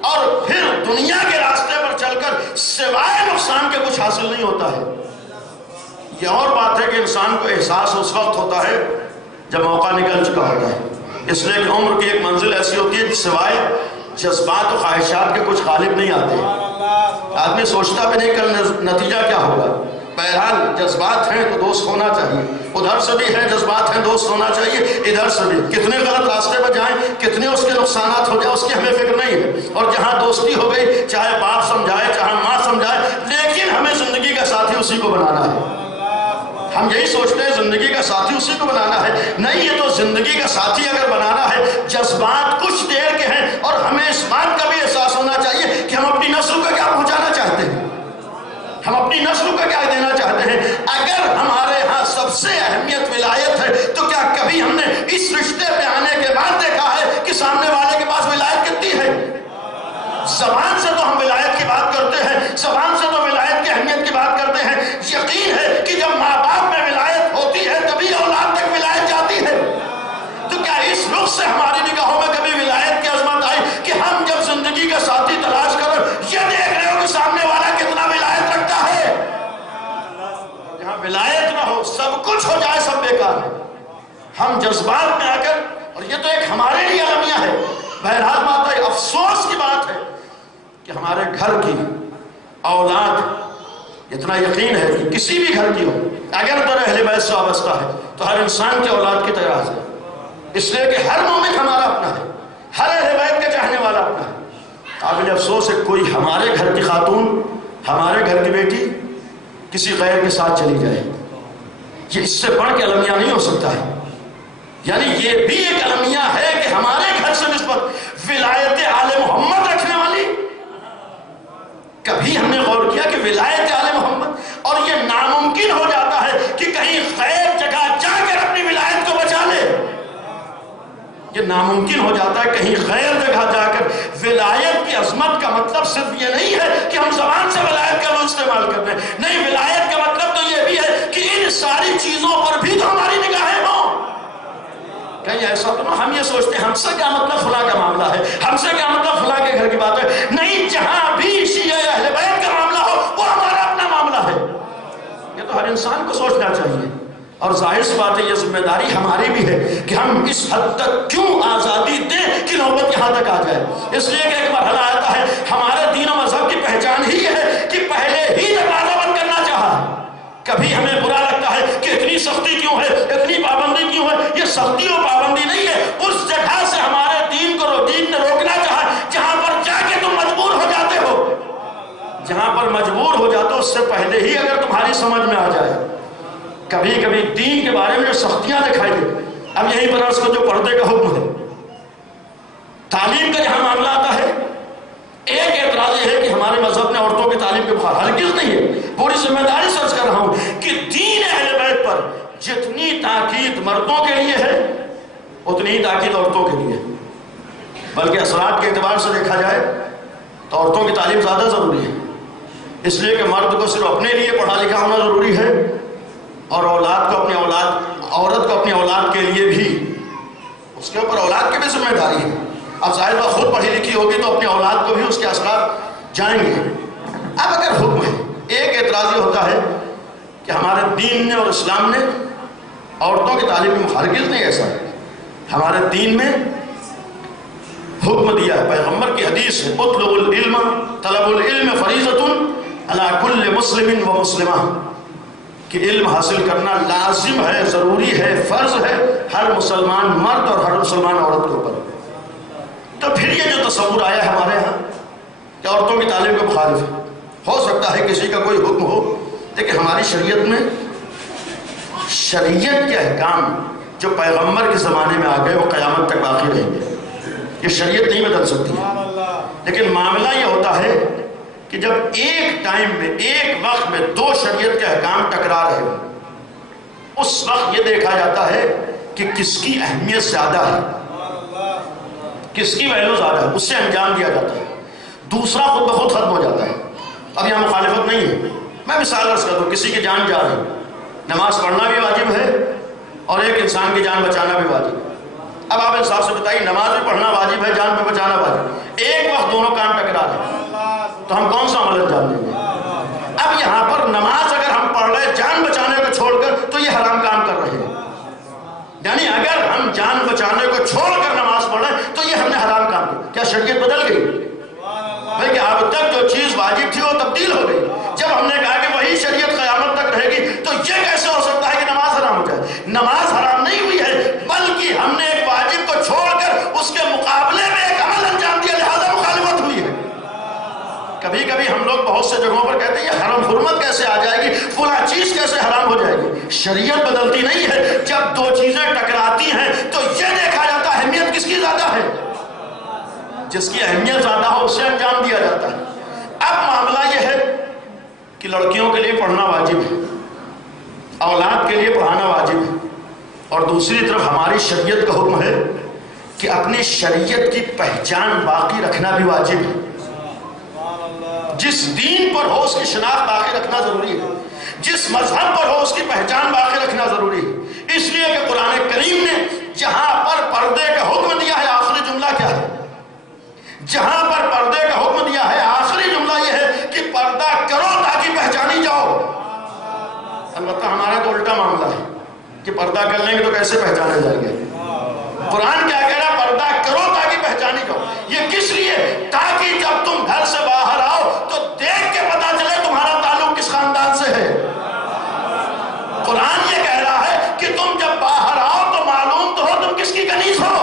اور پھر دنیا کے راستے پر چل کر سوائے نقصان کے کچھ حاصل نہیں ہوتا ہے۔ یہ اور بات ہے کہ انسان کو احساس اس وقت ہوتا ہے جب موقع نکل چکا ہوتا ہے، اس لیے کہ عمر کی ایک منزل ایسی ہوتی ہے کہ سوائے جذبات و خواہشات کے کچھ غالب نہیں آتے۔ آدمی سوچتا بھی نہیں کہ نتیجہ کیا ہوگا۔ بہرحال جذبات ہیں تو دوست ہونا چاہیے، ادھر سے بھی ہیں جذبات ہیں دوست ہونا چاہیے، ادھر سے بھی۔ کتنے غلط راستے پر جائیں، کتنے اس کے نقصانات ہو جائیں اس کی ہمیں فکر نہیں ہے۔ اور جہاں دوستی ہو گئی، چاہے باپ سمجھائے چاہے ماں سمجھائے، لیکن ہمیں زندگی کا ساتھی اسی کو بنانا ہے۔ ہم یہی سوچتے ہیں زندگی کا ساتھی اسی کو بنانا ہے، نہیں، یہ تو زندگی کا ساتھی اگر بنانا ہے جذبات کچھ دیر کے ہیں، اور ہمیں اس بات کا بھی احساس ہونا چاہیے کہ ہم اپنی نسل کو کیا پہنچانا چاہتے ہیں، ہم اپنی نسل کو کیا دینا چاہتے ہیں۔ اگر ہمارے ہاں سب سے اہمیت ولایت ہے تو کیا کبھی ہم نے اس رشتے پہ آنے کے بعد دیکھا ہے کہ سامنے والے کے پاس ولایت کتنی ہے؟ زبان سے تو ہم ولایت کی بات کرتے ہیں، زبان سے تو ولایت کی اہمیت کی بات کرتے ہیں۔ یقین ہے کہ جب ماں باپ میں ولایت ہوتی ہے تبھی اولاد تک ولایت جاتی ہے۔ تو کیا اس رخ سے ہماری نگاہوں میں کبھی ولایت کی عظمت آئی کہ ہم جب زندگی کا ساتھی تلاش کریں یہ دیکھ رہے ہو کہ سامنے والا کتنا ولایت رکھتا ہے؟ جہاں ولایت نہ ہو، سب کچھ ہو جائے، سب بیکار ہے۔ ہم جذبات میں آ کر، اور یہ تو ایک ہمارے لیے المیہ ہے۔ بہرحال بات ہے، افسوس کی بات ہے کہ ہمارے گھر کی اولاد، اتنا یقین ہے کہ کسی بھی گھر کی ہو، اگر در اہل بیت سے وابستہ ہے تو ہر انسان کی اولاد کی تیراز ہے، اس لیے کہ ہر مومن ہمارا اپنا ہے، ہر اہل بیت کا چاہنے والا اپنا ہے۔ قابل افسوس ہے کوئی ہمارے گھر کی خاتون، ہمارے گھر کی بیٹی کسی غیر کے ساتھ چلی جائے، یہ اس سے بڑھ کے المیہ نہیں ہو سکتا ہے۔ یعنی یہ بھی ایک المیہ ہے کہ ہمارے گھر سے نسبت ولایت آل محمد رکھنے والی، کبھی ہم نے غور کیا کہ ولایت آل محمد، اور یہ ناممکن ہو جاتا ہے کہ کہیں غیر جگہ جا کر اپنی ولایت کو بچا لے، یہ ناممکن ہو جاتا ہے کہیں غیر جگہ جا کر۔ ولایت کی عظمت کا مطلب صرف یہ نہیں ہے کہ ہم زبان سے ولایت کا لفظ استعمال کرتے ہیں، نہیں، ولایت کا مطلب تو یہ بھی ہے کہ ان ساری چیزوں پر بھی تو ہماری نگاہیں ہوں۔ کہیں ایسا تو ہم یہ سوچتے ہیں ہم سے کیا مطلب فلاں کا معاملہ ہے، ہم سے کیا مطلب فلاں کے گھر کی بات ہے. نہیں، جہاں بھی شیعہ اہل بیت کا معاملہ ہو وہ ہمارا اپنا معاملہ ہے. یہ تو ہر انسان کو سوچنا چاہیے. اور ظاہر سی بات ہے یہ ذمہ داری ہماری بھی ہے کہ ہم اس حد تک کیوں آزادی دیں کہ نوبت یہاں تک آ جائے. اس لیے کہ ایک مرحلہ آتا ہے ہمارے دین و مذہب کی پہچان ہی ہے کہ پہلے ہی دروازہ بند کرنا چاہا. کبھی ہمیں برا لگتا ہے کہ اتنی سختی کیوں ہے، اتنی پابندی کیوں ہے. یہ سختی و پابندی نہیں ہے، اس جگہ سے ہمارے دین کو دین نے روکنا چاہا جہاں پر جا کے تم مجبور ہو جاتے ہو. جہاں پر مجبور ہو جاتے ہو اس سے پہلے ہی اگر تمہاری سمجھ میں آ جائے. کبھی کبھی دین کے بارے میں جو سختیاں دکھائی دے. اب یہیں پر عرض کو جو پردے کا حکم ہے، تعلیم کا جہاں معاملہ آتا ہے، ایک اعتراض یہ ہے کہ ہمارے مذہب نے عورتوں کی تعلیم کے بخار ہرگز نہیں ہے. پوری ذمہ داری سے عرض کر رہا ہوں کہ دین اہل بیت پر جتنی تاکید مردوں کے لیے ہے اتنی ہی تاکید عورتوں کے لیے. بلکہ اثرات کے اعتبار سے دیکھا جائے تو عورتوں کی تعلیم زیادہ ضروری ہے. اس لیے کہ مرد کو صرف اپنے لیے پڑھا لکھا ہونا ضروری ہے اور عورت کو اپنی اولاد کے لیے بھی، اس کے اوپر اولاد کی بھی ذمہ داری ہے. اب ظاہر بات خود پڑھی لکھی ہوگی تو اپنی اولاد کو بھی اس کے اثرات جائیں گے. اب اگر حکم ہے، ایک اعتراض یہ ہوتا ہے کہ ہمارے دین نے اور اسلام نے عورتوں کی تعلیم میں ہرگز نہیں ایسا ہے. ہمارے دین میں حکم دیا ہے، پیغمبر کی حدیث ہے، اطلب العلم، طلب العلم فریضۃ علی کل مسلم و مسلمہ، کہ علم حاصل کرنا لازم ہے، ضروری ہے، فرض ہے ہر مسلمان مرد اور ہر مسلمان عورت کے اوپر. تو پھر یہ جو تصور آیا ہے ہمارے ہاں کہ عورتوں کی تعلیم کو مخالف ہے، ہو سکتا ہے کسی کا کوئی حکم ہو، لیکن ہماری شریعت میں شریعت کے احکام جو پیغمبر کے زمانے میں آ گئے وہ قیامت تک باقی رہیں گے. یہ شریعت نہیں بدل سکتی ہے. لیکن معاملہ یہ ہوتا ہے کہ جب ایک ٹائم میں، ایک وقت میں دو شریعت کے احکام ٹکرا رہے ہوں، اس وقت یہ دیکھا جاتا ہے کہ کس کی اہمیت زیادہ ہے، کس کی ویلیو زیادہ ہے، اس سے انجام دیا جاتا ہے. دوسرا خود بخود ختم ہو جاتا ہے. اب یہاں مخالفت نہیں ہے. میں مثال عرض کر دوں، کسی کی جان جا رہی، نماز پڑھنا بھی واجب ہے اور ایک انسان کی جان بچانا بھی واجب ہے. اب آپ انصاف سے بتائیے، نماز بھی پڑھنا واجب ہے، جان بھی بچانا واجب، ایک وقت دونوں کام ٹکرا رہے تو ہم کون سا عمل انجام دیں گے؟ اب یہاں پر نماز اگر ہم پڑھ رہے جان بچانے کو چھوڑ کر تو یہ حرام کام کر رہے ہیں. یعنی اگر ہم جان بچانے کو چھوڑ کر نماز پڑھ رہے ہیں تو یہ ہم نے حرام کام کیا. کیا شریعت بدل گئی؟ بلکہ اب تک جو چیز واجب تھی وہ تبدیل ہو گئی. جب ہم نے کہا کہ وہی شریعت قیامت تک رہے گی تو یہ کیسے ہو سکتا ہے کہ نماز حرام ہو جائے؟ نماز حرام نہیں ہوئی ہے، بلکہ ہم نے ایک واجب کو چھوڑ کر اس کے مقابلے میں ایک عمل انجام دیا، لہذا مخالفت ہوئی ہے. کبھی کبھی ہم لوگ بہت سے جگہوں پر کہتے ہیں یہ حرام حرمت کیسے آ جائے گی، فلاں چیز کیسے حرام ہو جائے گی. شریعت بدلتی نہیں ہے. جب دو چیزیں ٹکراتی ہیں تو یہ دیکھا جاتا ہے اہمیت کس کی زیادہ ہے. جس کی اہمیت زیادہ ہو اسے انجام دیا جاتا ہے. اب معاملہ یہ ہے کہ لڑکیوں کے لیے پڑھنا واجب ہے، اولاد کے لیے پڑھانا واجب ہے، اور دوسری طرف ہماری شریعت کا حکم ہے کہ اپنی شریعت کی پہچان باقی رکھنا بھی واجب ہے. جس دین پر ہو اس کی شناخت باقی رکھنا ضروری ہے، جس مذہب پر ہو اس کی پہچان باقی رکھنا ضروری ہے. اس لیے کہ قرآن کریم نے جہاں پر پردے کا حکم دیا ہے، آخری جملہ کیا ہے؟ جہاں پر پردے کا حکم دیا ہے آخری جملہ یہ ہے کہ پردہ کرو تاکہ پہچانی جاؤ. البتہ ہمارا تو الٹا معاملہ ہے کہ پردہ کر لیں گے تو کیسے پہچانے جائیں گے. قرآن کیا کہہ رہا ہے؟ پردہ کرو تاکہ پہچانی جاؤ. یہ کس لیے؟ تاکہ جب تم گھر سے باہر آؤ تو دیکھ کے پتا چلے تمہارا تعلق کس خاندان سے ہے. قرآن یہ کہہ رہا ہے کہ تم جب باہر آؤ تو معلوم تو ہو تم کس کی کنیز ہو،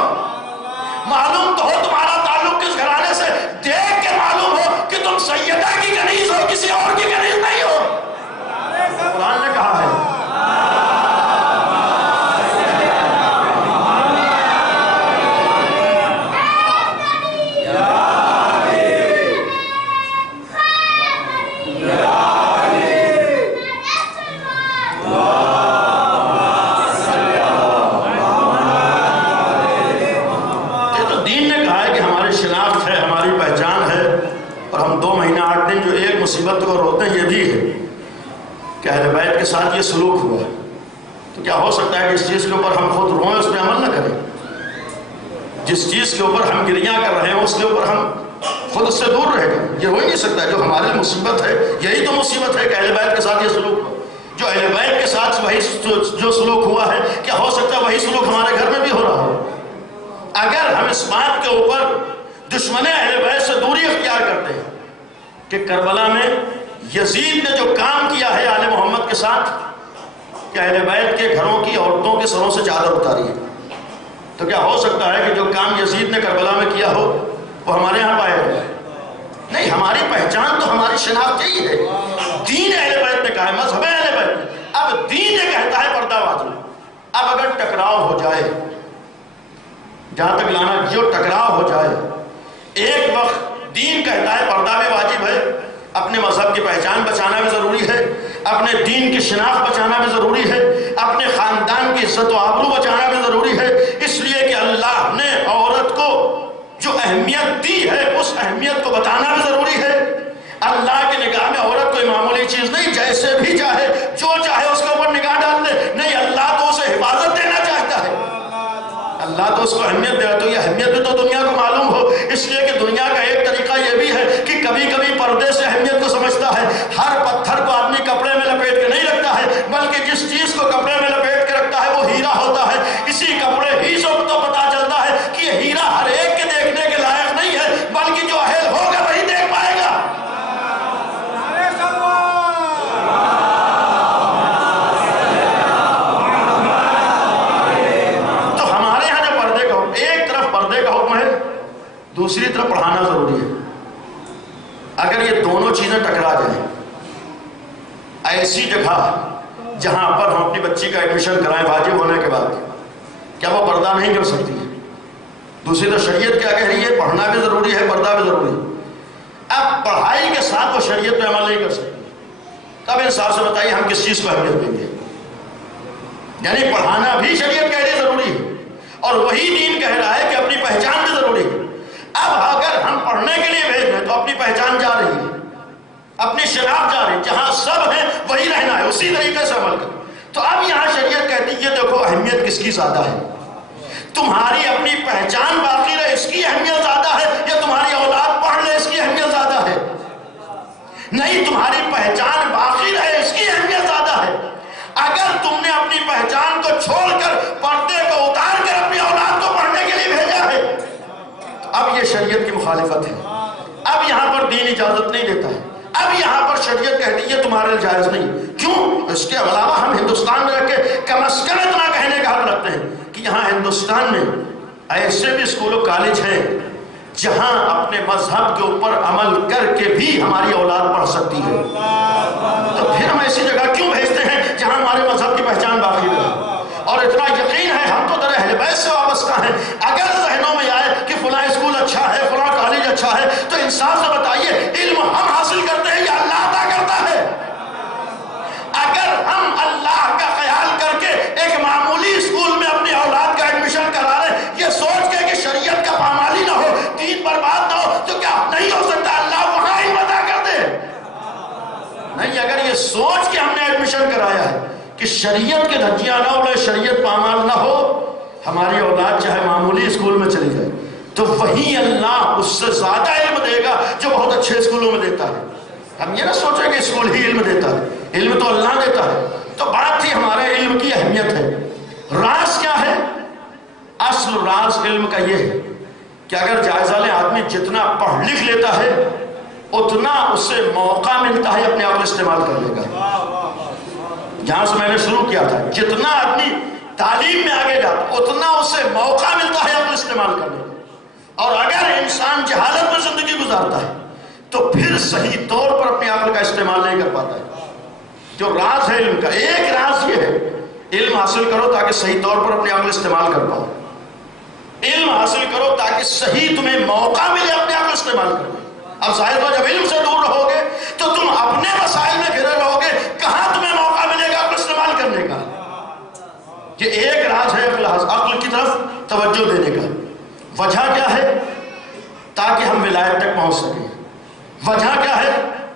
معلوم تو ہو تمہارا تعلق کس گھرانے سے، دیکھ کے معلوم ہو کہ تم سیدہ کی کنیز ہو، کسی اور کی کنیز نہیں ہو. قرآن نے کہا ہے. مصیبت کو روتے ہیں یہ بھی ہے کہ اہل بیت کے ساتھ یہ سلوک ہوا، تو کیا ہو سکتا ہے کہ اس چیز کے اوپر ہم خود روئیں، اس پہ عمل نہ کریں؟ جس چیز کے اوپر ہم گریاں کر رہے ہیں اس کے اوپر ہم خود اس سے دور رہے گا. یہ ہو ہی نہیں سکتا. جو ہمارے لیے مصیبت ہے یہی تو مصیبت ہے کہ اہل بیت کے ساتھ یہ سلوک ہوا. جو اہل بیت کے ساتھ وہی جو سلوک ہوا ہے، کیا ہو سکتا ہے وہی سلوک ہمارے گھر میں بھی ہو رہا ہو؟ اگر ہم اس بات کے اوپر دشمن اہل بیت سے دوری اختیار کرتے ہیں کہ کربلا میں یزید نے جو کام کیا ہے آل محمد کے ساتھ، کہ اہل بیت کے گھروں کی عورتوں کے سروں سے چادر اتاری ہے، تو کیا ہو سکتا ہے کہ جو کام یزید نے کربلا میں کیا ہو وہ ہمارے یہاں پایا جائے؟ نہیں. ہماری پہچان تو ہماری شناخت یہی ہے. دین اہل بیت نے کہا ہے، مذہب اہل بیت نے. اب دین یہ کہتا ہے پردہ واجب. اب اگر ٹکراؤ ہو جائے، جہاں تک لانا جو ٹکراؤ ہو جائے، ایک وقت دین کہتا ہے پردہ بھی واجب ہے، اپنے مذہب کی پہچان بچانا بھی ضروری ہے، اپنے دین کی شناخت بچانا بھی ضروری ہے، اپنے خاندان کی عزت و آبرو بچانا بھی ضروری ہے. اس لیے کہ اللہ نے عورت کو جو اہمیت دی ہے اس اہمیت کو بتانا بھی ضروری ہے. اللہ کی نگاہ میں عورت کوئی معمولی چیز نہیں، جیسے بھی چاہے جو چاہے اس کے اوپر نگاہ ڈال دے. نہیں، اللہ تو اسے حفاظت دینا چاہتا ہے، اللہ تو اس کو اہمیت دے. تو یہ اہمیت بھی تو دنیا کو معلوم ہو. اس لیے کہ دنیا کا ایک طریقہ یہ بھی ہے کہ کبھی کبھی پردے سے اہمیت کو سمجھتا ہے. ہر پتھر کو آدمی کپڑے میں لپیٹ کے نہیں رکھتا ہے، بلکہ جس چیز کو کپڑے میں لپیٹ کے رکھتا ہے وہ ہیرا ہوتا ہے. اسی کپڑے ہی سے تو پتا چلتا ہے کہ یہ ہیرا ہر ایک کے دیکھنے کے لائق نہیں ہے، بلکہ جو اہل ہوگا وہی دیکھ پائے گا. تو ہمارے یہاں جو پردے کا ایک طرف پردے کا حکم ہے، دوسری طرف پڑھانا ضروری ہے. اگر یہ دونوں چیزیں ٹکرا جائیں، ایسی جگہ جہاں پر ہم اپنی بچی کا ایڈمیشن کرائیں واجب ہونے کے بعد، کیا وہ پردہ نہیں کر سکتی ہے؟ دوسری طرف شریعت کیا کہہ رہی ہے؟ پڑھنا بھی ضروری ہے، پردہ بھی ضروری ہے. اب پڑھائی کے ساتھ وہ شریعت پہ عمل نہیں کر سکتی. تب انصاف سے بتائیے ہم کس چیز کو اہمیت دیں گے؟ یعنی پڑھانا بھی شریعت کہہ رہی ضروری ہے، اور وہی دین کہہ رہا ہے کہ اپنی پہچان بھی ضروری ہے. اب اگر ہم پڑھنے کے لیے بھیج رہے ہیں تو اپنی پہچان جا رہی ہے، اپنی شناخت جا رہی ہے. جہاں سب ہیں وہی رہنا ہے، اسی طریقے سے عمل کریں. تو اب یہاں شریعت کہتی ہے دیکھو اہمیت کس کی زیادہ ہے؟ تمہاری اپنی پہچان باقی رہے اس کی اہمیت زیادہ ہے، یا تمہاری اولاد پڑھ لے اس کی اہمیت زیادہ ہے؟ نہیں، تمہاری پہچان باقی رہے اس کی اہمیت زیادہ ہے. اگر تم نے اپنی پہچان کو چھوڑ کر پردے کو اتار کر اپنی اولاد کو پڑھنے کے لیے بھیجا ہے، اب یہ شریعت کی مخالفت ہے. اب یہاں پر دین اجازت نہیں دیتا ہے. اب یہاں پر شریعت کہتی ہے تمہارے لیے جائز نہیں. کیوں؟ اس کے علاوہ ہم ہندوستان میں رہ کے کم از کم اتنا کہنے کا حق رکھتے ہیں کہ یہاں ہندوستان میں ایسے بھی اسکول و کالج ہیں جہاں اپنے مذہب کے اوپر عمل کر کے بھی ہماری اولاد پڑھ سکتی ہے. تو پھر ہم ایسی جگہ کیوں بھیجتے ہیں جہاں ہمارے مذہب کی پہچان باقی رہے؟ اور اتنا یقین ہے ہم تو در اہل بیت سے وابستہ ہیں. اگر ذہنوں میں آئے کہ فلاں اسکول اچھا ہے، فلاں کالج اچھا ہے، تو انصاف سے بتائیے علم ہم حاصل کرتے ہیں یا اللہ عطا کرتا ہے؟ اگر ہم اللہ کا خیال کر کے ایک معمولی اسکول میں اپنی اولاد کا ایڈمیشن کرا رہے ہیں یہ سوچ کے کہ شریعت کا پامالی نہ ہو، دین برباد نہ ہو، تو کیا نہیں ہو سکتا اللہ وہاں علم عطا کر دے؟ نہیں، اگر یہ سوچ کے ہم نے ایڈمیشن کرایا ہے کہ شریعت کے دھجیاں نہ اڑے، شریعت پامال نہ ہو، ہماری اولاد چاہے معمولی اسکول میں چلی جائے، تو وہی اللہ اس سے زیادہ علم دے گا جو بہت اچھے اسکولوں میں دیتا ہے. ہم یہ نہ سوچیں کہ اسکول ہی علم دیتا ہے، علم تو اللہ دیتا ہے. تو بات تھی ہمارے علم کی اہمیت ہے. راز کیا ہے؟ اصل راز علم کا یہ ہے کہ اگر جائزہ لیں آدمی جتنا پڑھ لکھ لیتا ہے اتنا اسے موقع ملتا ہے اپنے آپ استعمال کرنے کا. جہاں سے میں نے شروع کیا تھا، جتنا آدمی تعلیم میں آگے جاتا اتنا اسے موقع ملتا ہے اپنے استعمال کرنے کا. اور اگر انسان جہالت میں زندگی گزارتا ہے تو پھر صحیح طور پر اپنے عقل کا استعمال نہیں کر پاتا ہے. جو راز ہے علم کا، ایک راز یہ ہے علم حاصل کرو تاکہ صحیح طور پر اپنے عقل استعمال کر پاؤ. علم حاصل کرو تاکہ صحیح تمہیں موقع ملے اپنے عقل استعمال کرنے. اب ظاہر ہو جب علم سے دور رہو گے تو تم اپنے مسائل میں گھرے رہو گے، کہاں تمہیں موقع ملے گا عقل استعمال کرنے کا؟ یہ ایک راز ہے عقل کی طرف توجہ دینے کا. وجہ کیا ہے؟ تاکہ ہم ولایت تک پہنچ سکیں. وجہ کیا ہے؟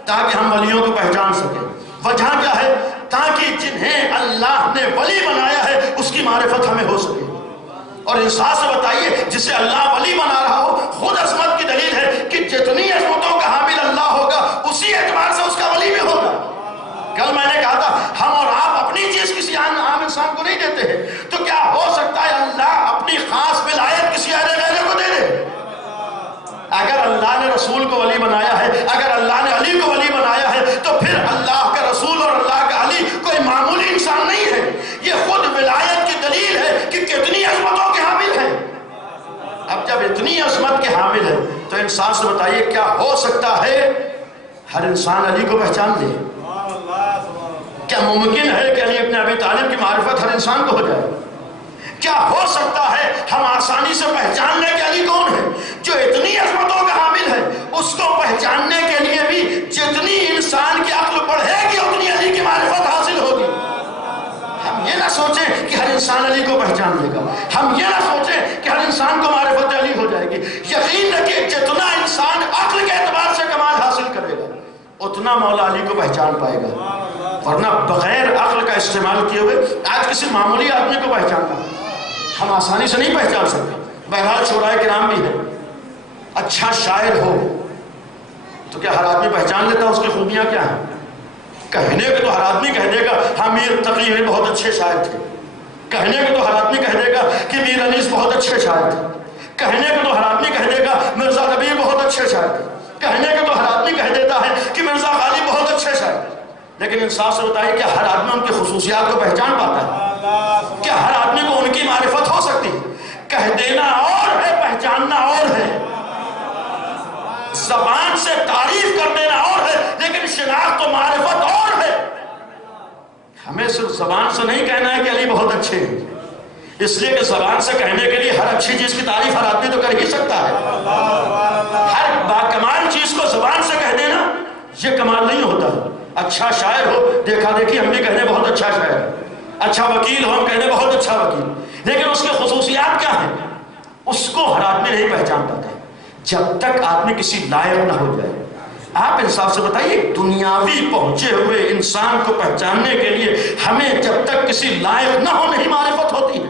تاکہ ہم ولیوں کو پہچان سکیں. وجہ کیا ہے؟ تاکہ جنہیں اللہ نے ولی بنایا ہے اس کی معرفت ہمیں ہو سکے. اور انسان سے بتائیے جسے اللہ ولی بنا رہا ہو، خود عظمت کی دلیل ہے کہ جتنی عظمتوں کا حامل اللہ ہوگا اسی اعتبار سے اس کا ولی بھی ہوگا۔ کل میں نے کہا تھا ہم اور آپ اپنی چیز کسی عام انسان کو نہیں دیتے ہیں، تو کیا ہو سکتا ہے اللہ اپنی خاص ولایت کسی اور غیر کو دے دے؟ اگر اللہ نے رسول کو ولی بنایا ہے، اگر اللہ نے علی کو ولی بنایا ہے، تو پھر اللہ کا رسول اور اللہ کا علی کوئی معمولی انسان نہیں ہے، یہ خود ولایت کی دلیل ہے کہ کتنی عظمتوں کے حامل ہیں۔ اب جب اتنی عظمت کے حامل ہے تو انسان سے بتائیے کیا ہو سکتا ہے ہر انسان علی کو پہچان لے؟ کیا ممکن ہے کہ علی ابن ابی طالب کی معرفت ہر انسان کو ہو جائے؟ کیا ہو سکتا ہے ہم آسانی سے پہچان لیں کہ علی کون ہے؟ جو اتنی عظمتوں کا حامل ہے اس کو پہچاننے کے لیے بھی جتنی انسان کی عقل بڑھے گی اتنی علی کی معرفت حاصل ہوگی۔ ہم یہ نہ سوچیں کہ ہر انسان علی کو پہچان لے گا، ہم یہ نہ سوچیں کہ ہر انسان کو معرفت علی ہو جائے گی۔ یقین رکھیے جتنا انسان عقل کے اعتبار سے کمال حاصل کرے گا اتنا مولا علی کو پہچان پائے گا، ورنہ بغیر عقل کا استعمال کیے ہوئے آج کسی معمولی آدمی کو پہچاننا ہم آسانی سے نہیں پہچان سکتے۔ بہرحال شعراء کرام بھی ہے، اچھا شاعر ہو تو کیا ہر آدمی پہچان لیتا اس کی خوبیاں کیا ہیں؟ کہنے کو تو ہر آدمی کہہ دے گا ہاں میر تقی میں بہت اچھے شاعر تھے، کہنے کو تو ہر آدمی کہہ دے گا کہ میر انیس بہت اچھے شاعر تھے، کہنے کو تو ہر آدمی کہہ دے گا مرزا کبیر بہت اچھے شاعر تھے، کہنے کو تو ہر آدمی کہہ دیتا ہے کہ مرزا غالب بہت اچھے شاعر تھے، لیکن انصاف سے بتائیے کیا ہر آدمی ان کی خصوصیات کو پہچان پاتا ہے؟ کیا ہر آدمی کو ان کی معرفت ہو سکتی ہے؟ کہہ دینا اور ہے، پہچاننا اور ہے، زبان سے تعریف کر دینا اور ہے، لیکن شناخت و معرفت اور ہے۔ ہمیں صرف زبان سے نہیں کہنا ہے کہ علی بہت اچھے ہیں، اس لیے کہ زبان سے کہنے کے لیے ہر اچھی چیز کی تعریف ہر آدمی تو کر ہی سکتا ہے۔ ہر باکمال چیز کو زبان سے کہہ دینا یہ کمال نہیں ہوتا۔ اچھا شاعر ہو دیکھا دیکھی ہم بھی کہنے بہت اچھا شاعر، اچھا وکیل ہو ہم کہنے بہت اچھا وکیل، لیکن اس کی خصوصیات کیا ہیں اس کو ہر آدمی نہیں پہچان پاتا جب تک آدمی کسی لائق نہ ہو جائے۔ آپ انصاف سے بتائیے دنیاوی پہنچے ہوئے انسان کو پہچاننے کے لیے ہمیں جب تک کسی لائق نہ ہو نہیں معرفت ہوتی ہے،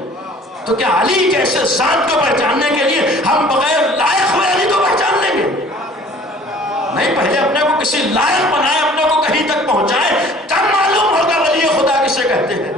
تو کیا علی کیسے ذات کو پہچاننے کے لیے ہم بغیر لائق ہوئے علی کو پہچان لیں گے؟ نہیں، پہلے اپنے کو کسی لائق بنائے، اپنے کو کہیں تک پہنچائے، تب معلوم ہوگا ولی خدا کسے کہتے ہیں۔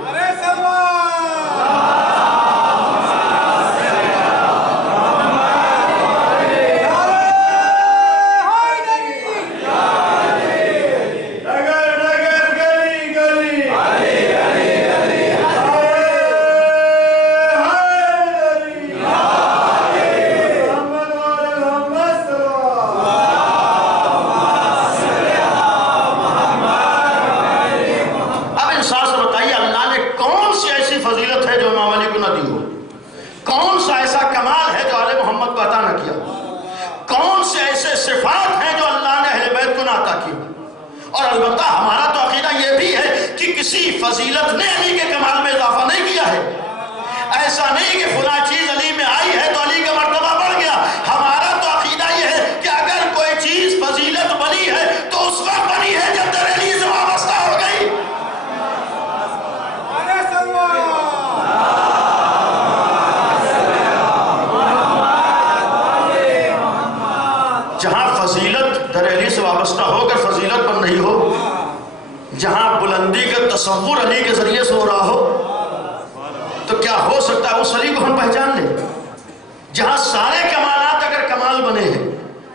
البتہ ہمارا تو عقیدہ یہ بھی ہے کہ کسی فضیلت نے علی کے کمال میں اضافہ نہیں کیا ہے۔ ایسا نہیں کہ فلاں چیز علی میں آئی ہے تو علی کا مرتبہ بڑھ گیا۔ ہمارا تو عقیدہ یہ ہے کہ اگر کوئی چیز فضیلت بنی ہے تو اس وقت بنی ہے جب در علی سے وابستہ ہو گئی۔ جہاں فضیلت در علی سے وابستہ ہو کر فضیلت بن رہی ہو، جہاں بلندی کا تصور علی کے ذریعے سے ہو رہا ہو، تو کیا ہو سکتا ہے اس علی کو ہم پہچان لیں؟ جہاں سارے کمالات اگر کمال بنے ہیں،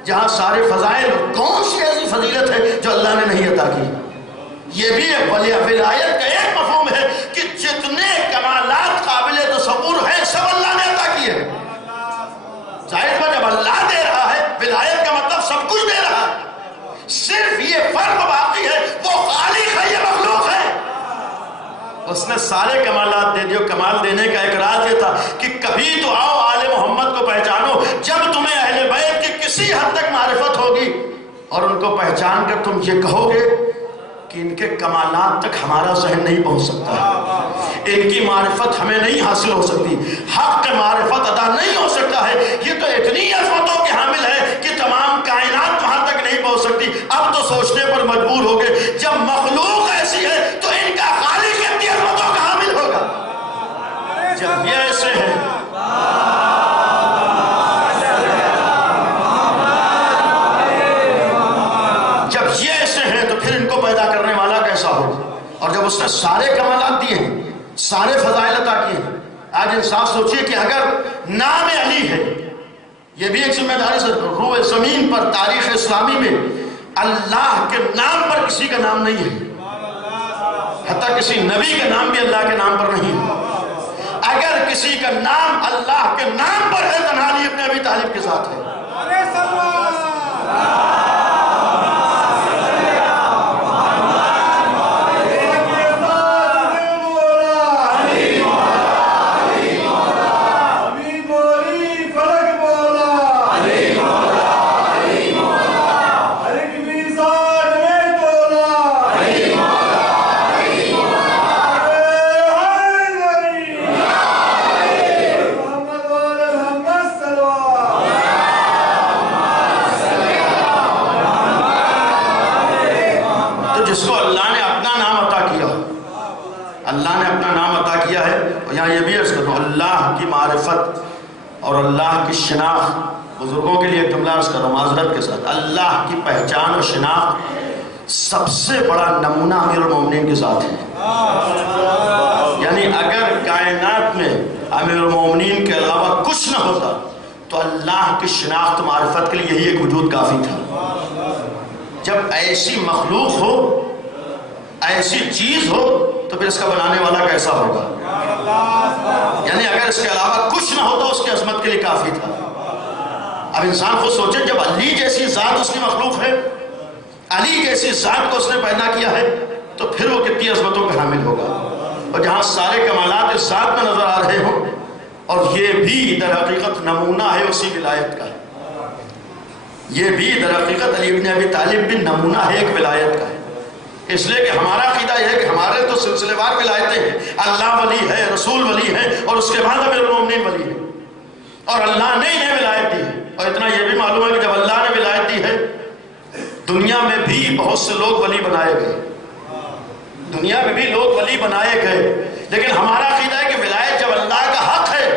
جہاں سارے فضائل، کون سی ایسی فضیلت ہے جو اللہ نے نہیں عطا کی؟ یہ بھی ولایت کا ایک مفہوم ہے کہ جتنے کمالات قابل تصور ہیں سب اللہ نے عطا کیے ہیں۔ ظاہر ہے جب اللہ دے رہا ہے ولایت کا مطلب سب کچھ دے رہا ہے، صرف یہ فرق باقی ہے وہ خالق ہے یا مخلوق ہے۔ اس نے سارے کمالات دے دیے۔ کمال دینے کا ایک راز یہ تھا کہ کبھی تو آؤ آل محمد کو پہچانو جب تمہیں اہل بیت کی کسی حد تک معرفت ہوگی اور ان کو پہچان کر تم یہ کہو گے کہ ان کے کمالات تک ہمارا ذہن نہیں پہنچ سکتا، ان کی معرفت ہمیں نہیں حاصل ہو سکتی، حق معرفت ادا نہیں ہو سکتا ہے، یہ تو اتنی عظمتوں کے حامل ہے کہ تمام کائنات وہاں تک نہیں پہنچ سکتی۔ اب تو سوچنے پر مجبور ہو گئے جب مخلوق ایسی ہے تو ان کا خالق اتنی عظمتوں کا حامل ہوگا۔ جب یہ ایسے ہیں ہوگا۔ اور جب اس نے سارے کمالات دیے ہیں، سارے فضائل عطا کیے ہیں، آج انصاف سوچئے کہ اگر نام علی ہے، یہ بھی ایک ذمہ داری سے روئے زمین پر تاریخ اسلامی میں اللہ کے نام پر کسی کا نام نہیں ہے، حتیٰ کسی نبی کا نام بھی اللہ کے نام پر نہیں ہے۔ اگر کسی کا نام اللہ کے نام پر ہے تو علی ابن ابی طالب کے ساتھ ہے۔ اور اللہ کی شناخت، بزرگوں کے لیے ایک جملہ عرض کر رہا ہوں معذرت کے ساتھ، اللہ کی پہچان اور شناخت سب سے بڑا نمونہ امیر المومنین کے ساتھ ہے۔ یعنی اگر کائنات میں امیر المومنین کے علاوہ کچھ نہ ہوتا تو اللہ کی شناخت معرفت کے لیے یہی ایک وجود کافی تھا۔ جب ایسی مخلوق ہو، ایسی چیز ہو، تو پھر اس کا بنانے والا کیسا ہوگا؟ یعنی اگر اس کے علاوہ کچھ نہ ہوتا اس کی عظمت کے لیے کافی تھا۔ اب انسان خود سوچے، جب علی جیسی ذات اس کی مخلوق ہے، علی جیسی ذات کو اس نے پیدا کیا ہے، تو پھر وہ کتنی عظمتوں کا حامل ہوگا۔ اور جہاں سارے کمالات اس ذات میں نظر آ رہے ہوں، اور یہ بھی در حقیقت نمونہ ہے اسی ولایت کا، یہ بھی در حقیقت علی ابن ابی طالب بھی نمونہ ہے ایک ولایت کا ہے۔ اس لیے کہ ہمارا عقیدہ یہ ہے کہ ہمارے تو سلسلے وار ولایتیں ہیں، اللہ ولی ہے، رسول ولی ہے، اور اس کے بعد امیر المومنین ولی ہے، اور اللہ نے انہیں ولایت دی ہے۔ اور اتنا یہ بھی معلوم ہے کہ جب اللہ نے ولایت دی ہے، دنیا میں بھی بہت سے لوگ ولی بنائے گئے، دنیا میں بھی لوگ ولی بنائے گئے، لیکن ہمارا عقیدہ ہے کہ ولایت جب اللہ کا حق ہے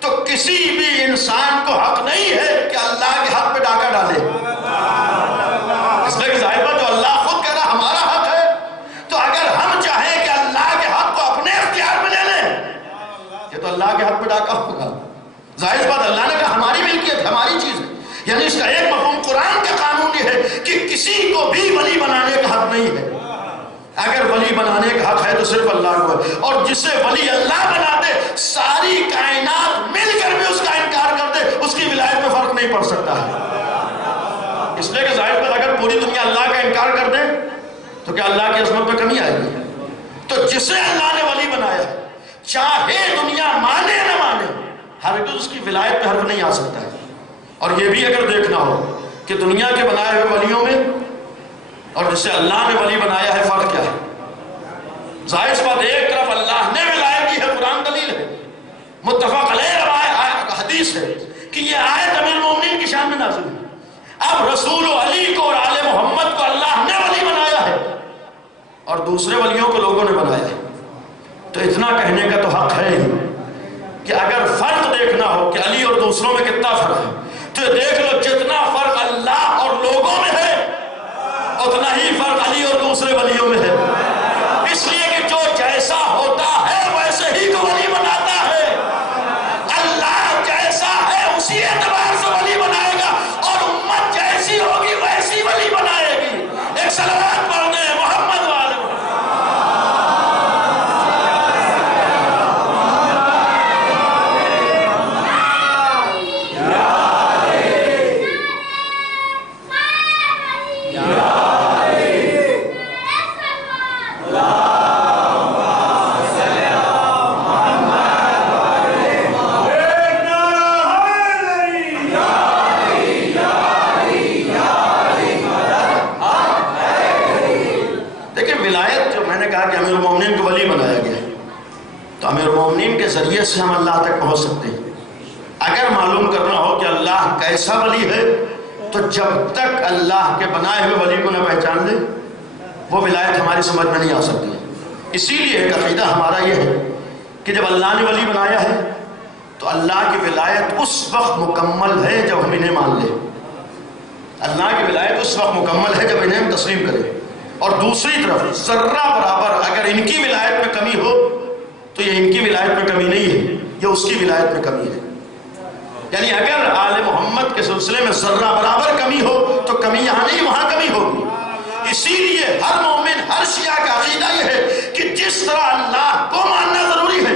تو کسی بھی انسان کو حق نہیں ہے کہ اللہ کے حق پہ ڈاکہ ڈالے۔ اس لیے کہ ظاہر بات جو اللہ خود کہہ رہا ہمارا حق ہے، تو اگر ہم چاہیں کہ اللہ کے حق کو اپنے اختیار میں لے لیں، یہ تو اللہ کے حق پہ ڈاکہ ہوگا۔ ظاہر بات اللہ نے کہا ہماری ملکیت، ہماری چیز ہے، یعنی اس کا ایک مفہوم قرآن کا قانون یہ ہے کہ کسی کو بھی ولی بنانے کا حق نہیں ہے۔ اگر ولی بنانے کا حق ہے تو صرف اللہ کو ہے، اور جسے ولی اللہ بنا دے، ساری کائنات مل کر بھی اس کا انکار کر دے، اس کی ولایت میں فرق نہیں پڑ سکتا ہے۔ اس لیے کہ ظاہر پر اگر پوری دنیا اللہ کا انکار کر دے تو کیا اللہ کی عظمت میں کمی آئے گی؟ تو جسے اللہ نے ولی بنایا، چاہے دنیا مانے نہ مانے، ہرگز اس کی ولایت پہ حرف نہیں آ سکتا ہے۔ اور یہ بھی اگر دیکھنا ہو کہ دنیا کے بنائے ہوئے ولیوں میں اور جسے اللہ نے ولی بنایا ہے فرق کیا ہے؟ ظاہر سی بات ایک طرف اللہ نے ولایت کی ہے، قرآن دلیل ہے، متفق علیہ حدیث ہے کہ یہ آیت امیر المومنین کی شان میں نازل ہے۔ اب رسول علی کو اور آل محمد کو اللہ نے ولی بنایا ہے اور دوسرے ولیوں کو لوگوں نے بنایا ہے، تو اتنا کہنے کا تو حق ہے ہی کہ اگر فرق دیکھنا ہو کہ علی اور دوسروں میں کتنا فرق ہے تو دیکھ لو، جتنا فرق اللہ اور لوگوں میں ہے اتنا ہی فرق علی اور دوسرے ولیوں میں ہے۔ اس لیے کہ جو جیسا ہوتا ہے ویسے ہی کو ولی بناتا ہے، اللہ جیسا ہے اسی اعتبار سے ولی بنائے گا، اور امت جیسی ہوگی ویسی ولی بنائے گی۔ ایک صلوات پڑھنے محمد والے ذریعے سے ہم اللہ تک پہنچ سکتے ہیں۔ اگر معلوم کرنا ہو کہ اللہ کیسا ولی ہے تو جب تک اللہ کے بنائے ہوئے ولی کو نہ پہچان لے وہ ولایت ہماری سمجھ میں نہیں آ سکتی۔ اسی لیے ایک عقیدہ ہمارا یہ ہے کہ جب اللہ نے ولی بنایا ہے تو اللہ کی ولایت اس وقت مکمل ہے جب ہم انہیں مان لیں۔ اللہ کی ولایت اس وقت مکمل ہے جب انہیں ہم تسلیم کریں۔ اور دوسری طرف ذرہ برابر اگر ان کی ولایت میں کمی ہو تو یہ ان کی ولایت میں کمی نہیں ہے، یہ اس کی ولایت میں کمی ہے۔ یعنی اگر آل محمد کے سلسلے میں ذرہ برابر کمی ہو تو کمی یہاں نہیں وہاں کمی ہوگی۔ اسی لیے ہر مومن، ہر شیعہ کا عقیدہ یہ ہے کہ جس طرح اللہ کو ماننا ضروری ہے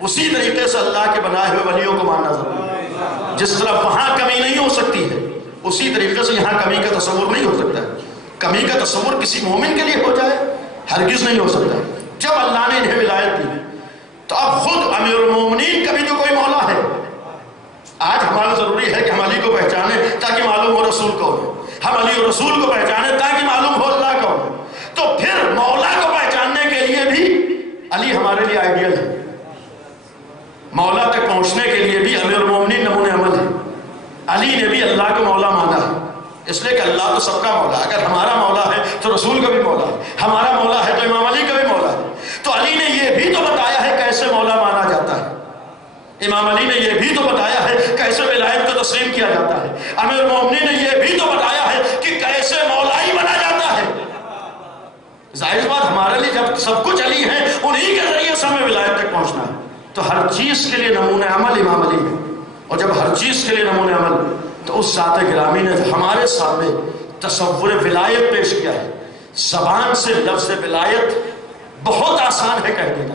اسی طریقے سے اللہ کے بنائے ہوئے ولیوں کو ماننا ضروری ہے۔ جس طرح وہاں کمی نہیں ہو سکتی ہے اسی طریقے سے یہاں کمی کا تصور نہیں ہو سکتا ہے۔ کمی کا تصور کسی مومن کے لیے ہو جائے ہرگز نہیں ہو سکتا۔ جب اللہ نے انہیں ولایت دی تو اب خود امیر المومنین کا بھی جو کوئی مولا ہے، آج ہمارا ضروری ہے کہ ہم علی کو پہچانیں تاکہ معلوم ہو رسول کون ہے، ہم علی اور رسول کو پہچانیں تاکہ معلوم ہو اللہ کون ہے۔ تو پھر مولا کو پہچاننے کے لیے بھی علی ہمارے لیے آئیڈیل ہے، مولا تک پہنچنے کے لیے بھی امیر المومنین نمونہ عمل ہے۔ علی نے بھی اللہ کو مولا مانا ہے، اس لیے کہ اللہ تو سب کا مولا ہے۔ اگر ہمارا مولا ہے تو رسول کا بھی مولا ہے، ہمارا مولا ہے تو امام علی کا بھی مولا ہے۔ تو علی نے یہ بھی تو بتایا ہے کیسے مولا مانا جاتا ہے، امام علی نے یہ بھی تو بتایا ہے کیسے ولایت کو تسلیم کیا جاتا ہے، امیر المومنین نے یہ بھی تو بتایا ہے کہ کیسے مولائی بنا جاتا ہے۔ ظاہر بات ہمارے لیے جب سب کچھ علی ہے انہی کے ذریعے سے ہمیں ولایت تک پہنچنا ہے، تو ہر چیز کے لیے نمونہ عمل امام علی ہے۔ اور جب ہر چیز کے لیے نمونہ عمل تو اس ذات گرامی نے ہمارے سامنے تصور ولایت پیش کیا ہے۔ زبان سے لفظ ولایت بہت آسان ہے کہہ دینا،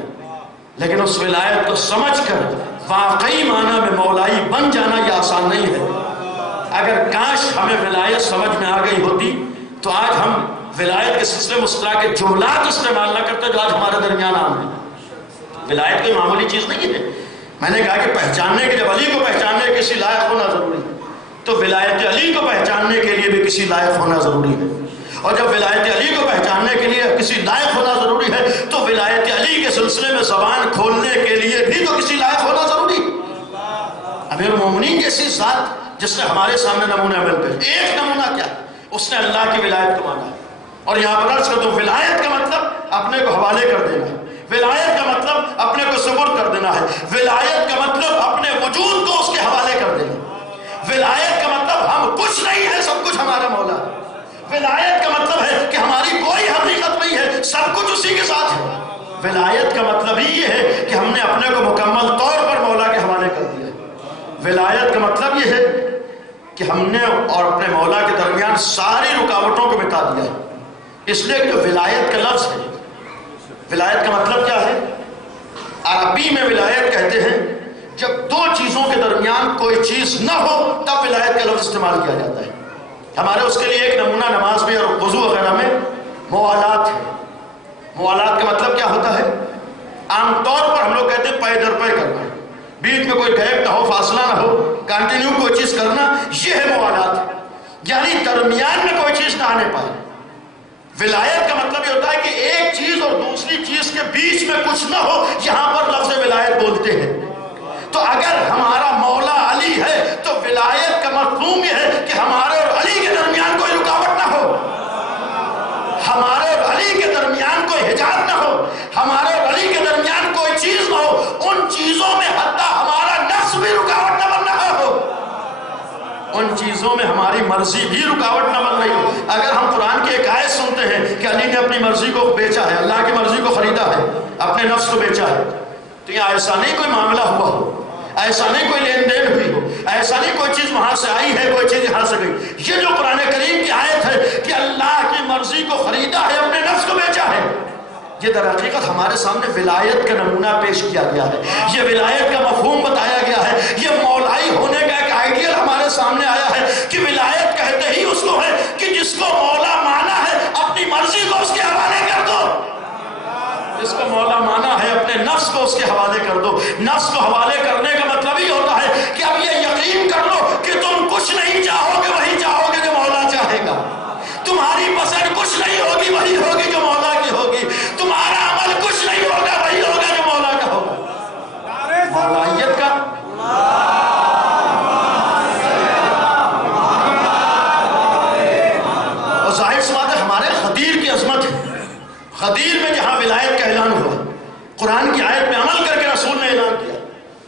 لیکن اس ولایت کو سمجھ کر واقعی معنی میں مولائی بن جانا یہ آسان نہیں ہے۔ اگر کاش ہمیں ولایت سمجھ میں آ گئی ہوتی تو آج ہم ولایت کے سلسلے میں اس طرح کے جملات استعمال نہ کرتے جو آج ہمارے درمیان عام ہیں۔ ولایت کوئی معمولی چیز نہیں ہے۔ میں نے کہا کہ پہچاننے کے، جب علی کو پہچاننے کے کسی لائق ہونا ضروری ہے تو ولایت علی کو پہچاننے کے لیے بھی کسی لائق ہونا ضروری ہے، اور جب ولایت علی کو پہچاننے کے لیے کسی لائق ہونا ضروری ہے تو ولایت علی کے سلسلے میں زبان کھولنے کے لیے بھی تو کسی لائق ہونا ضروری ہے۔ امیر المومنین جیسی ذات جس نے ہمارے سامنے نمونہ عمل پیش، ایک نمونہ کیا، اس نے اللہ کی ولایت کو مانا۔ اور یہاں پر عرض کرتا ہوں ولایت کا مطلب اپنے کو حوالے کر دینا ہے، ولایت کا مطلب اپنے کو سپرد کر دینا ہے، ولایت کا مطلب اپنے وجود کو اس کے حوالے کر دینا، ولایت کا مطلب ہم کچھ نہیں ہے سب کچھ ہمارا مولا ہے، ولایت کا مطلب ہے کہ ہماری کوئی حقیقت نہیں ہے سب کچھ اسی کے ساتھ ہے۔ ولایت کا مطلب ہی یہ ہے کہ ہم نے اپنے کو مکمل طور پر مولا کے حوالے کر دیا۔ ولایت کا مطلب یہ ہے کہ ہم نے اور اپنے مولا کے درمیان ساری رکاوٹوں کو مٹا دیا ہے۔ اس لیے کہ ولایت کا لفظ ہے، ولایت کا مطلب کیا ہے؟ عربی میں ولایت کہتے ہیں جب دو چیزوں کے درمیان کوئی چیز نہ ہو تب ولایت کا لفظ استعمال کیا جاتا ہے۔ ہمارے اس کے لیے ایک نمونہ نماز میں اور وضو وغیرہ میں موالات ہے۔ موالات کا مطلب کیا ہوتا ہے؟ عام طور پر ہم لوگ کہتے ہیں پے در پے کرنا، بیچ میں کوئی گیپ نہ ہو، فاصلہ نہ ہو، کنٹینیو کوئی چیز کرنا، یہ ہے موالات، یعنی درمیان میں کوئی چیز نہ آنے پائے۔ ولایت کا مطلب یہ ہوتا ہے کہ ایک چیز اور دوسری چیز کے بیچ میں کچھ نہ ہو، یہاں پر لفظ ولایت بولتے ہیں۔ تو اگر ہمارا مولا علی ہے تو ولایت کا مفہوم یہ ہے کہ ہمارے اور علی کے درمیان کوئی رکاوٹ نہ ہو، ہمارے اور علی کے درمیان کوئی حجاب نہ ہو، ہمارے اور علی کے درمیان کوئی چیز نہ ہو، ان چیزوں میں حتی ہمارا نفس بھی رکاوٹ نہ بن رہا ہو، ان چیزوں میں ہماری مرضی بھی رکاوٹ نہ بن رہی ہو۔ اگر ہم قرآن کی ایک آیت سنتے ہیں کہ علی نے اپنی مرضی کو بیچا ہے، اللہ کی مرضی کو خریدا ہے، اپنے نفس کو بیچا ہے، تو یہ ایسا نہیں کوئی معاملہ ہوا ہو، ایسا نہیں کوئی لین دین ہوئی ہو، ایسا نہیں کوئی چیز وہاں سے آئی ہے کوئی چیز یہاں سے گئی۔ یہ جو قرآن کریم کی آیت ہے کہ اللہ کی مرضی کو خریدا ہے، اپنے نفس کو بیچا ہے، یہ در حقیقت ہمارے سامنے ولایت کا نمونہ پیش کیا گیا ہے، یہ ولایت کا مفہوم بتایا گیا ہے، یہ مولائی ہونے کا ایک آئیڈیل ہمارے سامنے آیا ہے کہ ولایت کہتے ہی اس کو ہے کہ جس کو مولا مانا ہے اپنی مرضی کو اس کے حوالے کر دو، جس کو مولا مانا ہے اپنے نفس کو اس کے حوالے کر دو۔ نفس کو حوالے کرنے کا مطلب ہی ہوتا ہے کہ اب یہ یقین کر لو کہ تم کچھ نہیں چاہو گے وہی چاہو گے جو مولا چاہے گا، تمہاری پسند کچھ نہیں ہوگی وہی ہوگی جو مولا کی ہوگی، تمہارا عمل کچھ نہیں ہوگا وہی ہوگا جو مولا کا ہوگا۔ مولائیت کا اور ظاہر سی بات ہے ہمارے خدیر کی عظمت ہے، خدیر میں جہاں ولایت کا اعلان ہوا، قرآن کی آیت میں عمل کر کے رسول نے اعلان کیا،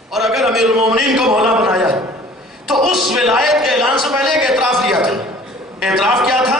اور اگر امیر المومنین کو مولا بنایا ہے تو اس ولایت کے اعلان سے پہلے ایک اعتراف لیا تھا۔ اعتراف کیا تھا؟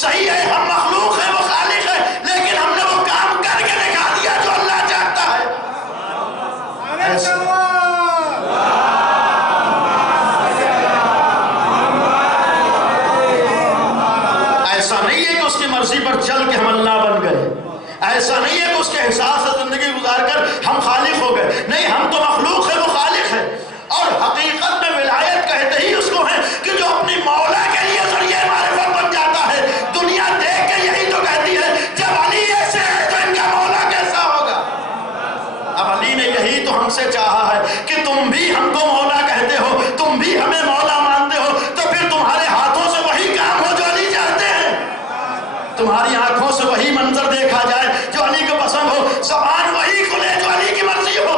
صحیح ہے ہم مخلوق ہیں وہ خالق ہے، لیکن ہم نے وہ کام کر کے دکھا دیا جو اللہ چاہتا ہے۔ ایسا نہیں ہے کہ اس کی مرضی پر چل کے ہم اللہ بن گئے، ایسا نہیں ہے کہ اس کے حساب سے زندگی گزار کر ہم خالق ہو گئے، نہیں، ہم تو مخلوق ہے وہ خالق ہے۔ اور حقیقت میں ولایت کہتے ہی اس کو ہے کہ جو اپنی مولا کے لیے ذریعہ معرفت بن جاتا ہے۔ دنیا دیکھ کے یہی تو کہتی ہے جب علی ایسے ہے تو ان کا مولا کیسا ہوگا۔ اب علی نے یہی تو ہم سے چاہا ہے کہ تم بھی ہم کو مولا کہتے ہو، تم بھی ہمیں مولا مانتے ہو، تو پھر تمہارے ہاتھوں سے وہی کام ہو جو علی چاہتے ہیں، تمہاری آنکھوں سے وہی منظر دیکھا جائے جو علی کو پسند ہو، زبان وہی کھلے جو علی کی مرضی ہو۔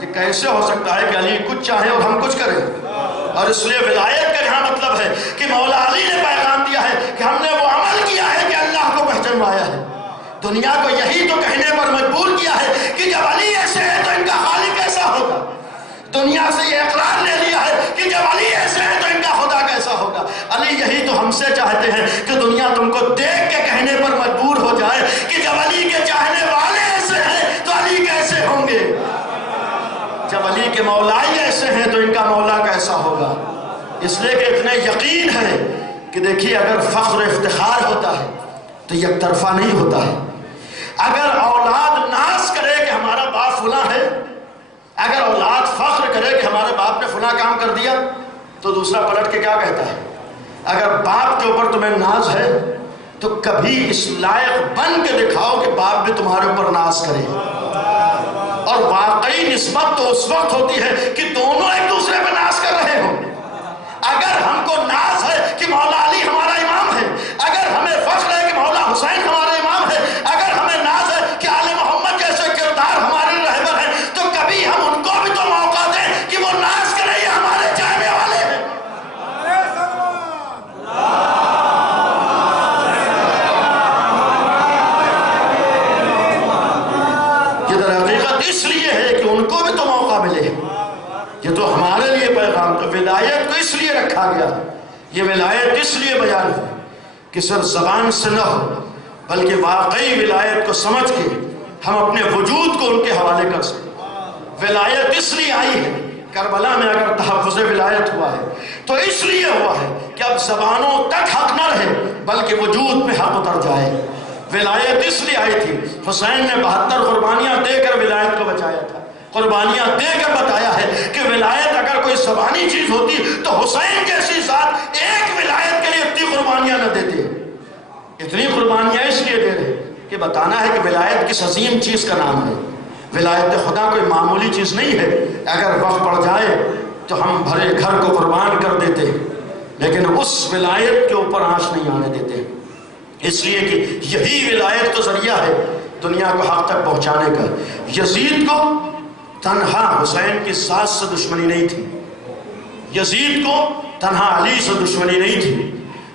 یہ کیسے ہو سکتا ہے کہ علی کچھ چاہے اور ہم کچھ کریں؟ اور اس لیے ولایت کا یہاں مطلب ہے کہ مولا علی نے پیغام دیا ہے کہ ہم نے وہ عمل کیا ہے کہ اللہ کو پہچانوایا ہے، دنیا کو یہی تو کہنے پر مجبور کیا ہے کہ جب علی ایسے ہے تو ان کا خالق کیسا ہوگا، دنیا سے یہ اقرار لے لیا ہے کہ جب علی ایسے ہے تو ان کا خدا کیسا ہوگا۔ علی یہی تو ہم سے چاہتے ہیں کہ دنیا تم کو دیکھ کے کہنے پر مجبور ہو جائے کہ جب علی کے چاہنے والے ایسے ہیں تو علی کیسے ہوں گے، جب علی کے مولا ہی ایسے ہیں تو ان کا مولا کیسا ہوگا۔ اس لیے کہ اتنے یقین ہے کہ دیکھیے اگر فخر و افتخار ہوتا ہے تو یک طرفہ نہیں ہوتا ہے۔ اگر اولاد ناز کرے کہ ہمارا باپ فلاں ہے، اگر اولاد فخر کرے کہ ہمارے باپ نے فلاں کام کر دیا تو دوسرا پلٹ کے کیا کہتا ہے؟ اگر باپ کے اوپر تمہیں ناز ہے تو کبھی اس لائق بن کے دکھاؤ کہ باپ بھی تمہارے اوپر ناز کرے۔ اور واقعی نسبت تو اس وقت ہوتی ہے کہ دونوں ایک دوسرے پہ ناز کر رہے ہوں۔ اگر ہم کو ناز ہے کہ مولا علی ہمارا امام ہے، اگر ہمیں فخر ہے کہ مولا حسین ہمارا امام ہے، اگر ہمیں ناز ہے کہ آل محمد جیسے کردار ہمارے رہبر ہیں، تو کبھی ہم ان کو بھی تو موقع دیں کہ وہ ناز کریں، یہ ہمارے چاہنے والے ہیں۔ یہ در حقیقت اس لیے ہے کہ ان کو بھی تو موقع ملے، یہ تو ہمارے لیے پیغام، تو ولایت کو اس لیے رکھا گیا، یہ ولایت اس لیے بیان ہے کہ صرف زبان سے نہ ہو بلکہ واقعی ولایت کو سمجھ کے ہم اپنے وجود کو ان کے حوالے کر سکیں۔ ولایت اس لیے آئی ہے، کربلا میں اگر تحفظ ولایت ہوا ہے تو اس لیے ہوا ہے کہ اب زبانوں تک حق نہ رہے بلکہ وجود میں حق اتر جائے۔ ولایت اس لیے آئی تھی، حسین نے 72 قربانیاں دے کر ولایت کو بچایا تھا، قربانیاں دے کر بتایا ہے کہ ولایت اگر کوئی زبانی چیز ہوتی تو حسین جیسی ذات ایک ولایت کے لیے اتنی قربانیاں نہ دیتے۔ اتنی قربانیاں اس لیے دے رہے کہ بتانا ہے کہ ولایت کس عظیم چیز کا نام ہے۔ ولایت خدا کوئی معمولی چیز نہیں ہے، اگر وقت پڑ جائے تو ہم بھرے گھر کو قربان کر دیتے، لیکن اس ولایت کے اوپر آنچ نہیں آنے دیتے، اس لیے کہ یہی ولایت تو ذریعہ ہے دنیا کو حق تک پہنچانے کا۔ یزید کو تنہا حسین کی ساس سے دشمنی نہیں تھی، یزید کو تنہا علی سے دشمنی نہیں تھی،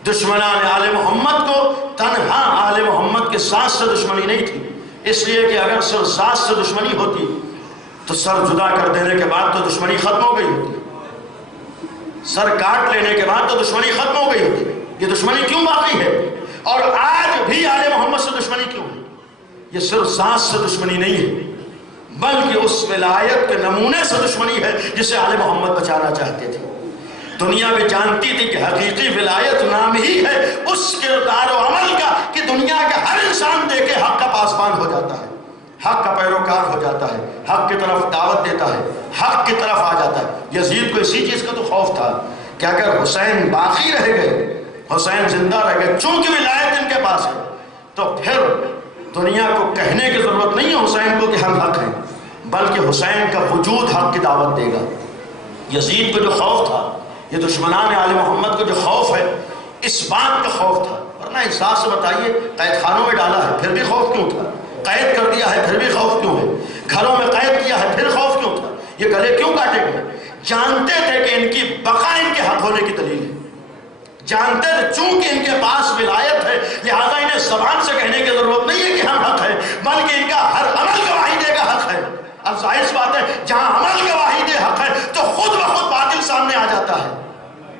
دشمنان آل محمد کو تنہا آل محمد کے ساس سے دشمنی نہیں تھی، اس لیے کہ اگر صرف ساس سے دشمنی ہوتی تو سر جدا کر دینے کے بعد تو دشمنی ختم ہو گئی ہوتی، سر کاٹ لینے کے بعد تو دشمنی ختم ہو گئی ہوتی، یہ دشمنی کیوں باقی ہے؟ اور آج بھی آل محمد سے دشمنی کیوں ہے؟ یہ صرف ساس سے دشمنی نہیں ہے بلکہ اس ولایت کے نمونے سے دشمنی ہے جسے آل محمد بچانا چاہتے تھے۔ دنیا بھی جانتی تھی کہ حقیقی ولایت نام ہی ہے اس کردار و عمل کا کہ دنیا کا ہر انسان دے کے حق کا پاسبان ہو جاتا ہے، حق کا پیروکار ہو جاتا ہے، حق کی طرف دعوت دیتا ہے، حق کی طرف آ جاتا ہے۔ یزید کو اسی چیز کا تو خوف تھا کہ اگر حسین باقی رہ گئے، حسین زندہ رہ گئے، چونکہ ولایت ان کے پاس ہے، تو پھر دنیا کو کہنے کی ضرورت نہیں ہے حسین کو کہ ہم حق ہیں، بلکہ حسین کا وجود حق کی دعوت دے گا۔ یزید کو جو خوف تھا، یہ دشمنان آل محمد کو جو خوف ہے، اس بات کا خوف تھا، ورنہ انصاف سے بتائیے قید خانوں میں ڈالا ہے پھر بھی خوف کیوں تھا؟ قید کر دیا ہے پھر بھی خوف کیوں ہے؟ گھروں میں قید کیا ہے پھر خوف کیوں تھا؟ یہ گلے کیوں کاٹے گئے؟ جانتے تھے کہ ان کی بقا ان کے حق ہونے کی دلیل ہے، جانتے تھے چونکہ ان کے پاس ولایت ہے لہذا انہیں زبان سے کہنے کی ضرورت نہیں ہے کہ ہم حق ہیں، بلکہ ان کا ہر عمل گواہی دے گا حق ہے۔ اب ظاہر سی بات ہے جہاں عمل گواہی دے حق ہے تو خود بخود باطل سامنے آ جاتا ہے،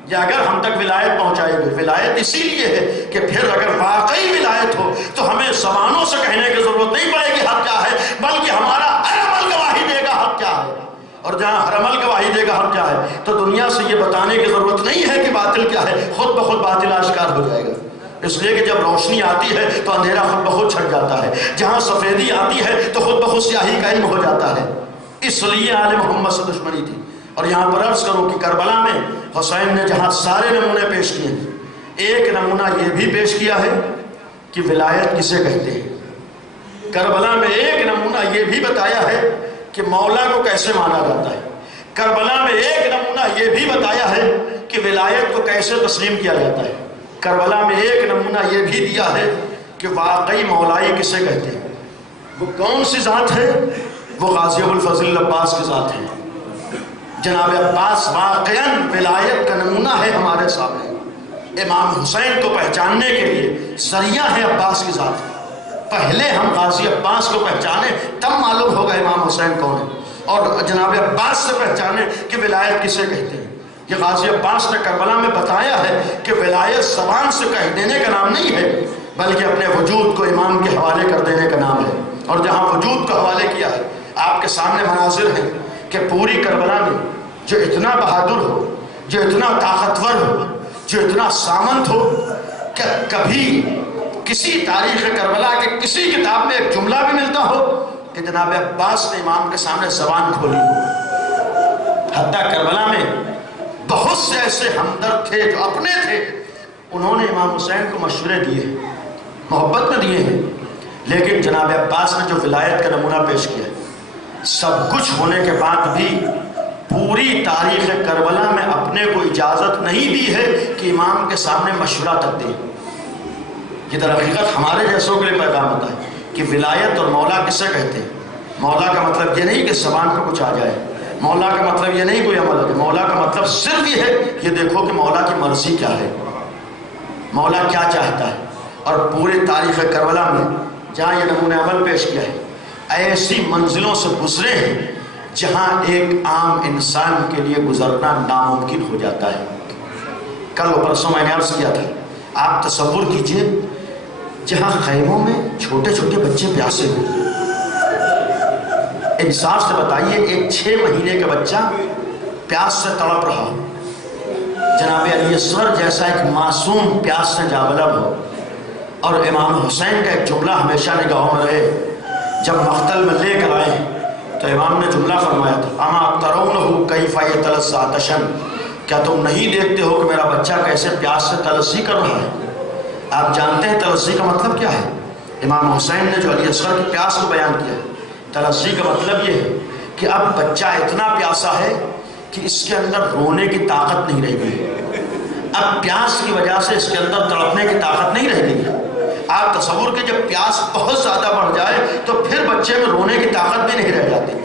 یا اگر ہم تک ولایت پہنچائے گی. ولایت اسی لیے ہے کہ پھر اگر واقعی ولایت ہو تو ہمیں زبانوں سے کہنے کی ضرورت نہیں پڑے گی حق کیا ہے، بلکہ ہمارا ہر عمل گواہی دے گا حق کیا ہے. اور جہاں ہر عمل گواہی دے گا حق کیا ہے تو دنیا سے یہ بتانے کی ضرورت نہیں ہے کہ باطل کیا ہے، خود بخود باطل آشکار ہو جائے گا. اس لیے کہ جب روشنی آتی ہے تو اندھیرا خود بخود چھٹ جاتا ہے، جہاں سفیدی آتی ہے تو خود بخود سیاہی کا علم ہو جاتا ہے. اس لیے آل محمد سے دشمنی تھی. اور یہاں پر عرض کروں کہ کربلا میں حسین نے جہاں سارے نمونے پیش کیے ہیں، ایک نمونہ یہ بھی پیش کیا ہے کہ ولایت کسے کہتے ہیں. کربلا میں ایک نمونہ یہ بھی بتایا ہے کہ مولا کو کیسے مانا جاتا ہے. کربلا میں ایک نمونہ یہ بھی بتایا ہے کہ ولایت کو کیسے تسلیم کیا جاتا ہے. کربلا میں ایک نمونہ یہ بھی دیا ہے کہ واقعی مولائی کسے کہتے ہیں. وہ کون سی ذات ہے؟ وہ غازی ابوالفضل عباس کی ذات ہے. جناب عباس واقعاً ولایت کا نمونہ ہے ہمارے سامنے. امام حسین کو پہچاننے کے لیے ذریعہ ہے عباس کی ذات. پہلے ہم غازی عباس کو پہچانے تب معلوم ہوگا امام حسین کون ہے، اور جناب عباس سے پہچانے کہ ولایت کسے کہتے ہیں. یہ غازی عباس نے کربلا میں بتایا ہے کہ ولایت زبان سے کہہ دینے کا نام نہیں ہے، بلکہ اپنے وجود کو امام کے حوالے کر دینے کا نام ہے. اور جہاں وجود کو حوالے کیا ہے، آپ کے سامنے مناظر ہیں کہ پوری کربلا میں جو اتنا بہادر ہو، جو اتنا طاقتور ہو، جو اتنا سامنت ہو، کہ کبھی کسی تاریخ کربلا کے کسی کتاب میں ایک جملہ بھی ملتا ہو کہ جناب عباس نے امام کے سامنے زبان کھولی. حتیٰ کربلا میں بہت سے ایسے ہمدرد تھے جو اپنے تھے، انہوں نے امام حسین کو مشورے دیے، محبت میں دیے ہیں، لیکن جناب عباس نے جو ولایت کا نمونہ پیش کیا ہے، سب کچھ ہونے کے بعد بھی پوری تاریخ کربلا میں اپنے کو اجازت نہیں دی ہے کہ امام کے سامنے مشورہ تک دیں. یہ در حقیقت ہمارے جیسوں کے لیے پیغام ہوتا ہے کہ ولایت اور مولا کسے کہتے ہیں. مولا کا مطلب یہ نہیں کہ زبان پہ کچھ آ جائے، مولا کا مطلب یہ نہیں کوئی عمل ہے. مولا کا مطلب صرف یہ ہے یہ دیکھو کہ مولا کی مرضی کیا ہے، مولا کیا چاہتا ہے. اور پورے تاریخ کربلا میں جہاں یہ نمونہ عمل پیش کیا ہے، ایسی منزلوں سے گزرے ہیں جہاں ایک عام انسان کے لیے گزرنا ناممکن ہو جاتا ہے. کل و پرسوں میں نے عرض کیا تھا، آپ تصور کیجئے جہاں خیموں میں چھوٹے چھوٹے بچے پیاسے ہوں. انصاف سے بتائیے ایک 6 مہینے کا بچہ پیاس سے تڑپ رہا ہو، جناب علی اصغر جیسا ایک معصوم پیاس سے جابلب ہو، اور امام حسین کا ایک جملہ ہمیشہ نگاہوں میں رہے. جب مقتل میں لے کر آئے تو امام نے جملہ فرمایا تھا، اما ترونہ کیف یتلظی عطشا، کیا تم نہیں دیکھتے ہو کہ میرا بچہ کیسے پیاس سے تلظی کر رہا ہے. آپ جانتے ہیں تلظی کا مطلب کیا ہے؟ امام حسین نے جو علی اصغر کی پیاس کو بیان کیا ہے، تلظی کا مطلب یہ ہے کہ اب بچہ اتنا پیاسا ہے کہ اس کے اندر رونے کی طاقت نہیں رہ گئی، اب پیاس کی وجہ سے اس کے اندر تڑپنے کی طاقت نہیں رہ گئی. آپ تصور کہ جب پیاس بہت زیادہ بڑھ جائے تو پھر بچے میں رونے کی طاقت بھی نہیں رہ جاتی.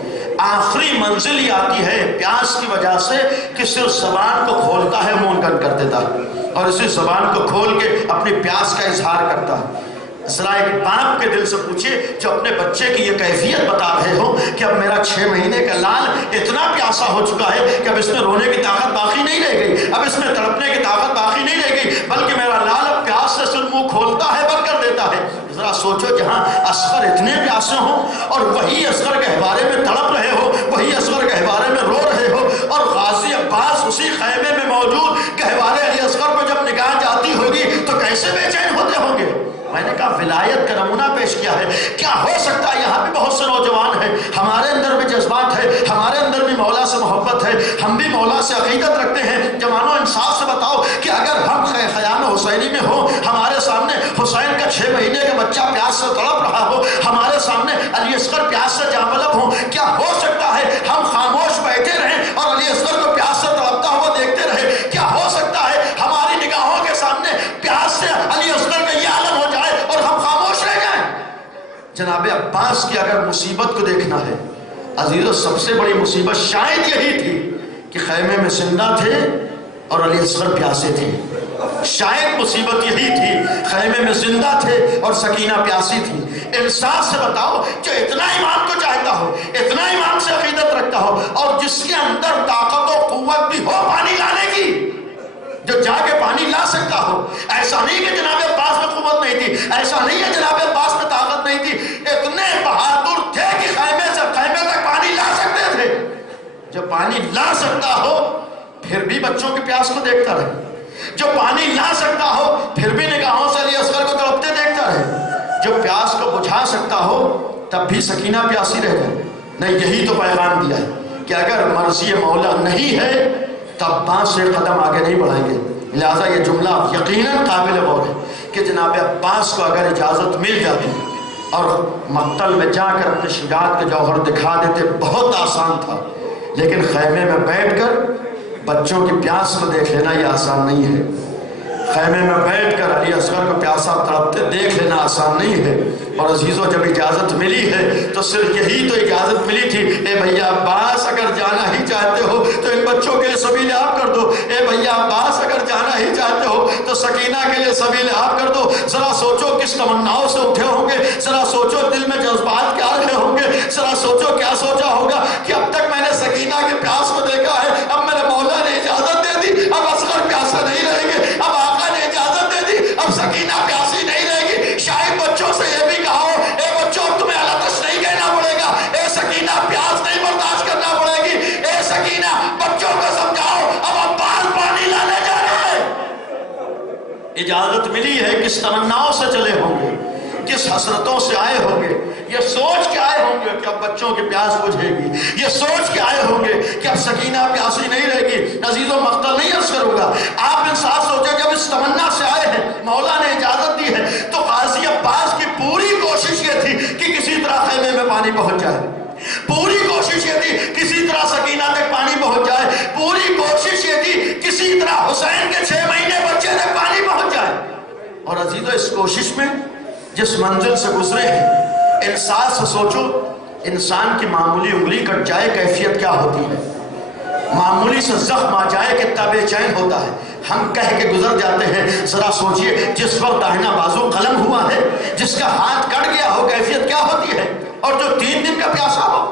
آخری منزل ہی آتی ہے پیاس کی وجہ سے کہ صرف زبان کو کھولتا ہے، منہ کر دیتا ہے، اور اسی زبان کو کھول کے اپنی پیاس کا اظہار کرتا ہے. ذرا ایک باپ کے دل سے پوچھیے جو اپنے بچے کی یہ کیفیت بتا رہے ہو کہ اب میرا 6 مہینے کا لال اتنا پیاسا ہو چکا ہے کہ اب اس میں رونے کی طاقت باقی نہیں رہ گئی، اب اس میں تڑپنے کی طاقت باقی نہیں رہ گئی، بلکہ میرا لال اب پیاس سے صرف منہ کھولتا ہے، بند کر دیتا ہے. ذرا سوچو جہاں اصغر اتنے پیاسے ہوں اور وہی اصغر گہوارے میں تڑپ رہے ہو، وہی اصغر گہوارے میں رو رہے ہو، اور غازی عباس اسی خیمے میں موجود گہوارے علی اصغر پر جب نگاہ جاتی ہوگی تو کیسے بے چین ہوتے ہوں گے. میں نے کہا ولایت کا نمونہ پیش کیا ہے. کیا ہو سکتا ہے یہاں بھی بہت سے نوجوان ہیں، ہمارے اندر بھی جذبات ہے، ہمارے اندر بھی مولا سے محبت ہے، ہم بھی مولا سے عقیدت رکھتے ہیں. جوانوں انصاف سے بتاؤ کہ اگر ہم خیام حسینی میں ہوں، ہمارے سامنے حسین کا 6 مہینے کا بچہ پیاس سے تڑپ رہا ہو، ہمارے سامنے علی اصغر پیاس سے جانبلب ہوں، کیا ہو سکتا ہے ہم خاموش بیٹھے رہیں اور علی اصغر کو پیاس سے تڑپتا ہوا دیکھتے رہے؟ کیا ہو سکتا ہے ہماری نگاہوں کے سامنے پیاس سے علی اصغر کا یہ عالم ہو جائے اور ہم خاموش رہ جائیں؟ جناب عباس کی اگر مصیبت کو دیکھنا ہے عزیزو، سب سے بڑی مصیبت شاید یہی تھی کہ خیمے میں زندہ تھے اور علی اصغر پیاسے تھے. شاید مصیبت یہی تھی، خیمے میں زندہ تھے اور سکینہ پیاسی تھی. انصاف سے بتاؤ جو اتنا ایمان کو چاہتا ہو، اتنا ایمان سے عقیدت رکھتا ہو، اور جس کے اندر طاقت و قوت بھی ہو پانی لانے کی، جو جا کے پانی لا سکتا ہو. ایسا نہیں کہ جناب عباس میں قوت نہیں تھی، ایسا نہیں ہے جناب عباس میں طاقت نہیں تھی، اتنے بہادر تھے کہ خیمے سے خیمے تک پانی لا سکتے تھے. جو پانی لا سکتا ہو پھر بھی بچوں کی پیاس کو دیکھتا رہے، جو پانی لا سکتا ہو پھر بھی نگاہوں سے علی اصغر کو تڑپتے دیکھتا رہے، جو پیاس کو بجھا سکتا ہو تب بھی سکینہ پیاسی رہ جائے. نہیں، یہی تو پیغام دیا ہے کہ اگر مرضی مولا نہیں ہے تب 5 قدم آگے نہیں بڑھائیں گے. لہٰذا یہ جملہ یقیناً قابل غور ہے کہ جناب عباس کو اگر اجازت مل جاتی اور مقتل میں جا کر اپنے شجاعت کے جوہر دکھا دیتے بہت آسان تھا، لیکن خیمے میں بیٹھ کر بچوں کی پیاس کو دیکھ لینا یہ آسان نہیں ہے. خیمے میں بیٹھ کر علی اصغر کو پیاسا تڑپتے دیکھ لینا آسان نہیں ہے. اور عزیزوں، جب اجازت ملی ہے تو صرف یہی تو اجازت ملی تھی. اے بھیا عباس اگر جانا ہی چاہتے ہو تو ان بچوں کے لیے سبیل آب کر دو. اے بھیا عباس اگر جانا ہی چاہتے ہو تو سکینہ کے لیے سبیل آب کر دو. ذرا سوچو کس تمناؤں سے اٹھے ہوں گے، ذرا سوچو دل میں جذبات کیا رہے ہوں گے، ذرا سوچو کیا سوچا ہوگا کہ اب تک میں نے سکینہ کے پیاس کو دیکھا ہے، اب میرے مولا نے اجازت دے دی، اب اصغر پیاسا نہیں رہیں گے، اب آقا نے اجازت دے دی، اب سکینہ پیاسی نہیں رہے گی. شاید بچوں سے یہ بھی کہا ہو، اے بچوں تمہیں علتش نہیں کہنا پڑے گا، اے سکینہ پیاس نہیں برداشت کرنا پڑے گی، اے سکینہ بچوں کو سمجھاؤ اب عباس پانی لانے جا رہا ہے. اجازت ملی ہے، کس تمناؤں سے چلے ہوں گے، کس حسرتوں سے آئے ہوں گے. یہ سوچ کے آئے ہوں گے کہ اب بچوں کی پیاس بجھے گی، یہ سوچ کے آئے ہوں گے کہ اب سکینہ پیاسی نہیں رہے گی. عزیزوں، مقتل نہیں اثر ہوگا. آپ انصاف سوچیں، جب اس تمنا سے آئے ہیں، مولا نے اجازت دی ہے، تو غازی عباس کی پوری کوشش یہ تھی کہ کسی طرح خیمے میں پانی پہنچ جائے. پوری کوشش یہ تھی کسی طرح سکینہ تک پانی پہنچ جائے. پوری کوشش یہ تھی کسی طرح حسین کے 6 مہینے بچے تک پانی پہنچ جائے. اور عزیزوں، اس کوشش میں جس منزل سے گزرے ہیں، انصاف سے سوچو، انسان کی معمولی انگلی کٹ جائے کیفیت کیا ہوتی ہے، معمولی سے زخم آ جائے کتنا بے چین ہوتا ہے. ہم کہہ کے گزر جاتے ہیں. ذرا سوچئے، جس وقت داہنا بازو قلم ہوا ہے، جس کا ہاتھ کٹ گیا ہو کیفیت کیا ہوتی ہے، اور جو 3 دن کا پیاسا ہو،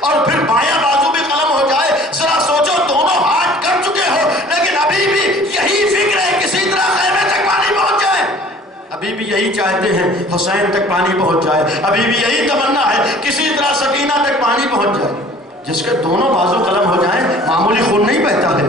اور پھر بایاں بازو بھی قلم ہو جائے. ذرا سوچو، دونوں ہاتھ کٹ چکے ہو لیکن ابھی بھی یہی فکر ہے کسی طرح خیمے تک پانی پہنچ جائے. ابھی بھی یہی چاہتے ہیں حسین تک پانی پہنچ جائے. ابھی بھی یہی تمنا ہے کسی طرح سکینہ تک پانی پہنچ جائے. جس کے دونوں بازو قلم ہو جائیں معمولی خون نہیں بہتا ہے.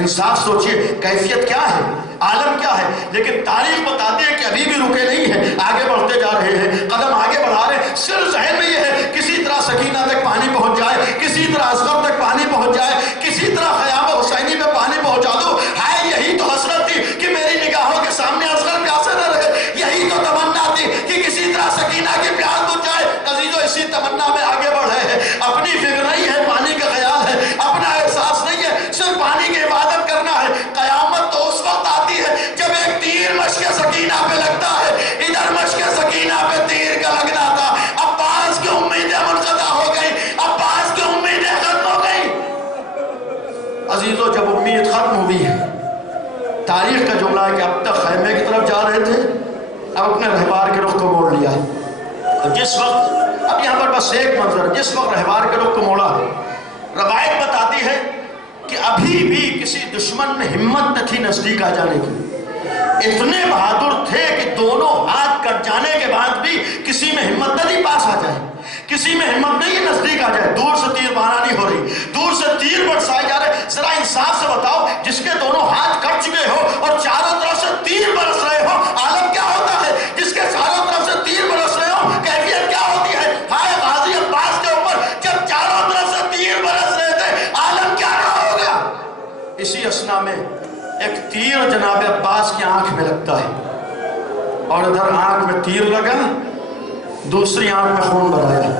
انصاف سوچئے، کیفیت کیا ہے، عالم کیا ہے. لیکن تاریخ بتاتی ہے کہ ابھی بھی رکے نہیں ہیں، آگے بڑھتے جا رہے ہیں، قدم آگے بڑھا رہے ہیں. صرف ذہن میں یہ ہے کسی طرح سکینہ تک پانی پہنچ جائے، کسی طرح اصغر تک پانی پہنچ جائے، کسی طرح خیام حسینی پہ پانی پہنچا دو. ہے یہی تو حسرت تھی کہ میری نگاہوں کے سامنے اصغر پیاسے نہ رہے. یہی تو تمنا تھی کہ کسی طرح سکینہ کی پیاس بجھ جائے. عزیزو، اسی تمنا میں آگے بڑھے ہیں. اپنی فکر نہیں ہے، پانی کا خیال ہے، اپنا احساس نہیں ہے، صرف پانی کی عبادت کرنا ہے. قیامت تو اس وقت آتی ہے جب ایک تیر مشق سکینہ پہ لگتا ہے. ادھر مشق سکینہ پہ تیر کا لگنا تھا. عباس کی امیدیں منقطع ہو گئی، عباس کی امیدیں ختم ہو گئی. عزیزو، جب امید ختم ہوئی ہے، تاریخ کا جملہ ہے کہ اب تک خیمے کی طرف جا رہے تھے، اب اپنے رہبار کے رخ کو موڑ لیا. تو جس وقت، اب یہاں پر بس ایک منظر، جس وقت رہبار کے رخ کو موڑا، روایت بتاتی ہے کہ ابھی بھی کسی دشمن میں ہمت نہ تھی نزدیک آ جانے کی. اتنے بہادر تھے کہ دونوں ہاتھ کٹ جانے کے بعد بھی کسی میں ہمت نہ تھی پاس آ جائے، کسی میں ہمت نہیں ہے نزدیک آ جائے. دور سے تیر بارا نہیں ہو رہی، دور سے تیر برسائے جا رہے. ذرا انصاف سے بتاؤ، جس کے دونوں ہاتھ کٹ چکے ہو اور چاروں طرف سے تیر برس رہے ہو، عالم کیا ہوتا ہے؟ جس کے چاروں طرف سے تیر برس رہے ہو، کیفیت کیا ہوتی ہے؟ ہائے غازی عباس کے اوپر جب چاروں طرف سے تیر برس رہے تھے، عالم کیا رہا ہوگا؟ اسی اسنا میں ایک تیر جناب عباس کی آنکھ میں لگتا ہے، اور ادھر آنکھ میں تیر لگا، دوسری آنکھ میں خون بھرایا.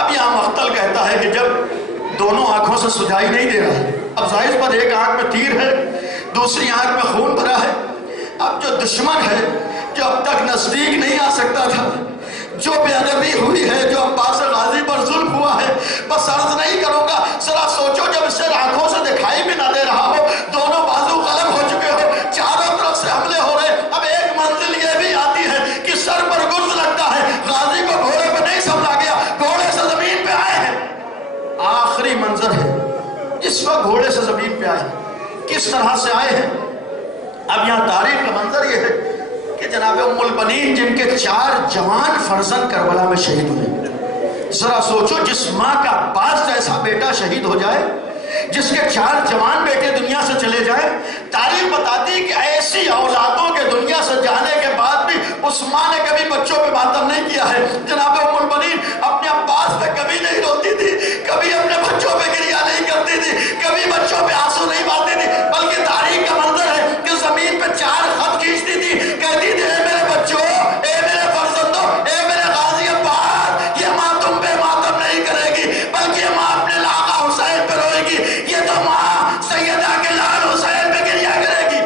اب یہاں مقتل کہتا ہے کہ جب دونوں آنکھوں سے سجائی نہیں دے رہا ہے، اب ظاہر پر ایک آنکھ میں تیر ہے، دوسری آنکھ میں خون بھرا ہے. اب جو دشمن ہے، جو اب تک نزدیک نہیں آ سکتا تھا، جو بے ادبی ہوئی ہے، جو عباس غازی پر ظلم ہوا ہے، بس عرض نہیں کروں گا. ذرا سوچو، جب اسے آنکھوں سے دکھائی بھی نہ دے رہا ہو، دونوں بازو قلم ہو چکے ہو، چاروں طرف سے حملے ہو رہے. اب ایک منزل یہ بھی آتی ہے کہ سر پر گرز لگتا ہے، غازی کو گھوڑے پہ نہیں سنبھلا گیا، گھوڑے سے زمین پہ آئے ہیں. آخری منظر ہے، اس وقت گھوڑے سے زمین پہ آئے. کس طرح سے آئے ہیں؟ اب یہاں تاریخ کا منظر یہ ہے کہ جناب ام البنین جن کے 4 جوان فرزند کربلا میں شہید ہوئے، ذرا سوچو جس ماں کا عباس جیسا بیٹا شہید ہو جائے، جس کے 4 جوان بیٹے دنیا سے چلے جائیں، تاریخ بتاتی کہ ایسی اولادوں کے دنیا سے جانے کے بعد بھی اس ماں نے کبھی بچوں پہ ماتم نہیں کیا ہے۔ جناب ام البنین اپنے عباس پہ کبھی نہیں روتی تھی، کبھی اپنے بچوں پہ گریہ نہیں کرتی تھی، کبھی بچوں پہ آنسو نہیں بہاتی تھی، بلکہ تاریخ کا منظر ہے کہ زمین پہ 4 خط کھینچتی تھی، کہتی تھی اے میرے بچوں، اے میرے فرزندوں، اے میرے غازی عباس، یہ ماں تم پہ ماتم نہیں کرے گی، بلکہ یہ ماں اپنے لاغا حسین پہ روئے گی، یہ تو ماں سیدہ کے لال حسین پہ گریہ کرے گی۔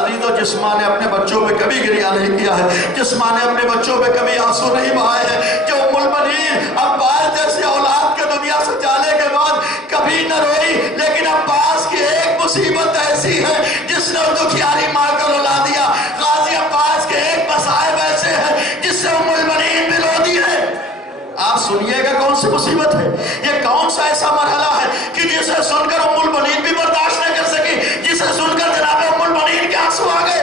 عزیزو، جس ماں نے اپنے بچوں پہ کبھی گریہ نہیں کیا ہے، جس ماں نے اپنے بچوں پہ کبھی آنسو نہیں بہائے ہیں، جو ام البنین عباس جیسے اولاد کے دنیا سے جانے کے بعد کبھی نہ روئی، لیکن عباس کی ایک مصیبت ایسی ہے جس نے دکھیاری ماں کو رلا دیا۔ غازی عباس کے ایک مصائب ایسے ہیں جس سے ام البنین بھی رو دی ہے۔ آپ سنیے گا کون سی مصیبت ہے، یہ کون سا ایسا مرحلہ ہے کہ جسے سن کر ام البنین بھی برداشت نہیں کر سکی، جسے سن کر جناب ام البنین کے آنسو آ گئے۔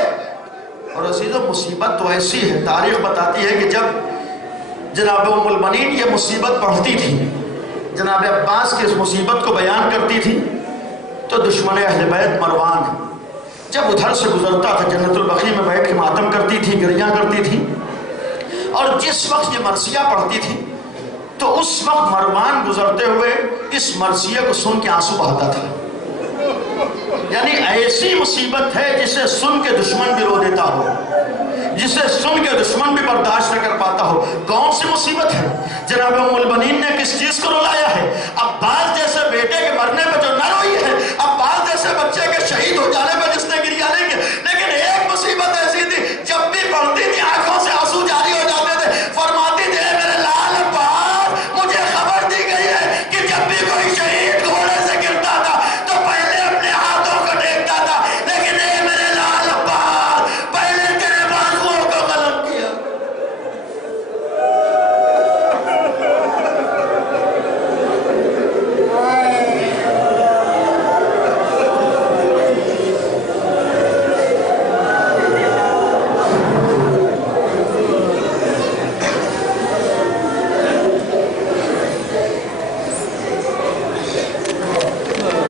اور عزیزو، مصیبت تو ایسی ہے، تاریخ بتاتی ہے کہ جب جناب ام البنین یہ مصیبت پڑھتی تھی، جناب عباس کی اس مصیبت کو بیان کرتی تھی، تو دشمن اہل بیت مروان جب ادھر سے گزرتا تھا، جنت البقیع میں بیٹھ کے ماتم کرتی تھی، گریاں کرتی تھی، اور جس وقت یہ مرثیہ پڑھتی تھی تو اس وقت مروان گزرتے ہوئے اس مرثیہ کو سن کے آنسو بہاتا تھا۔ یعنی ایسی مصیبت ہے جسے سن کے دشمن بھی رو دیتا ہو، جسے سن کے دشمن بھی برداشت نہ کر پاتا ہو۔ کون سی مصیبت ہے؟ جناب ام البنین نے کس چیز کو رلایا ہے؟ عباس جیسے بیٹے کے مرنے پہ جو نہ روئی ہے، عباس جیسے بچے کے شہید ہو جانے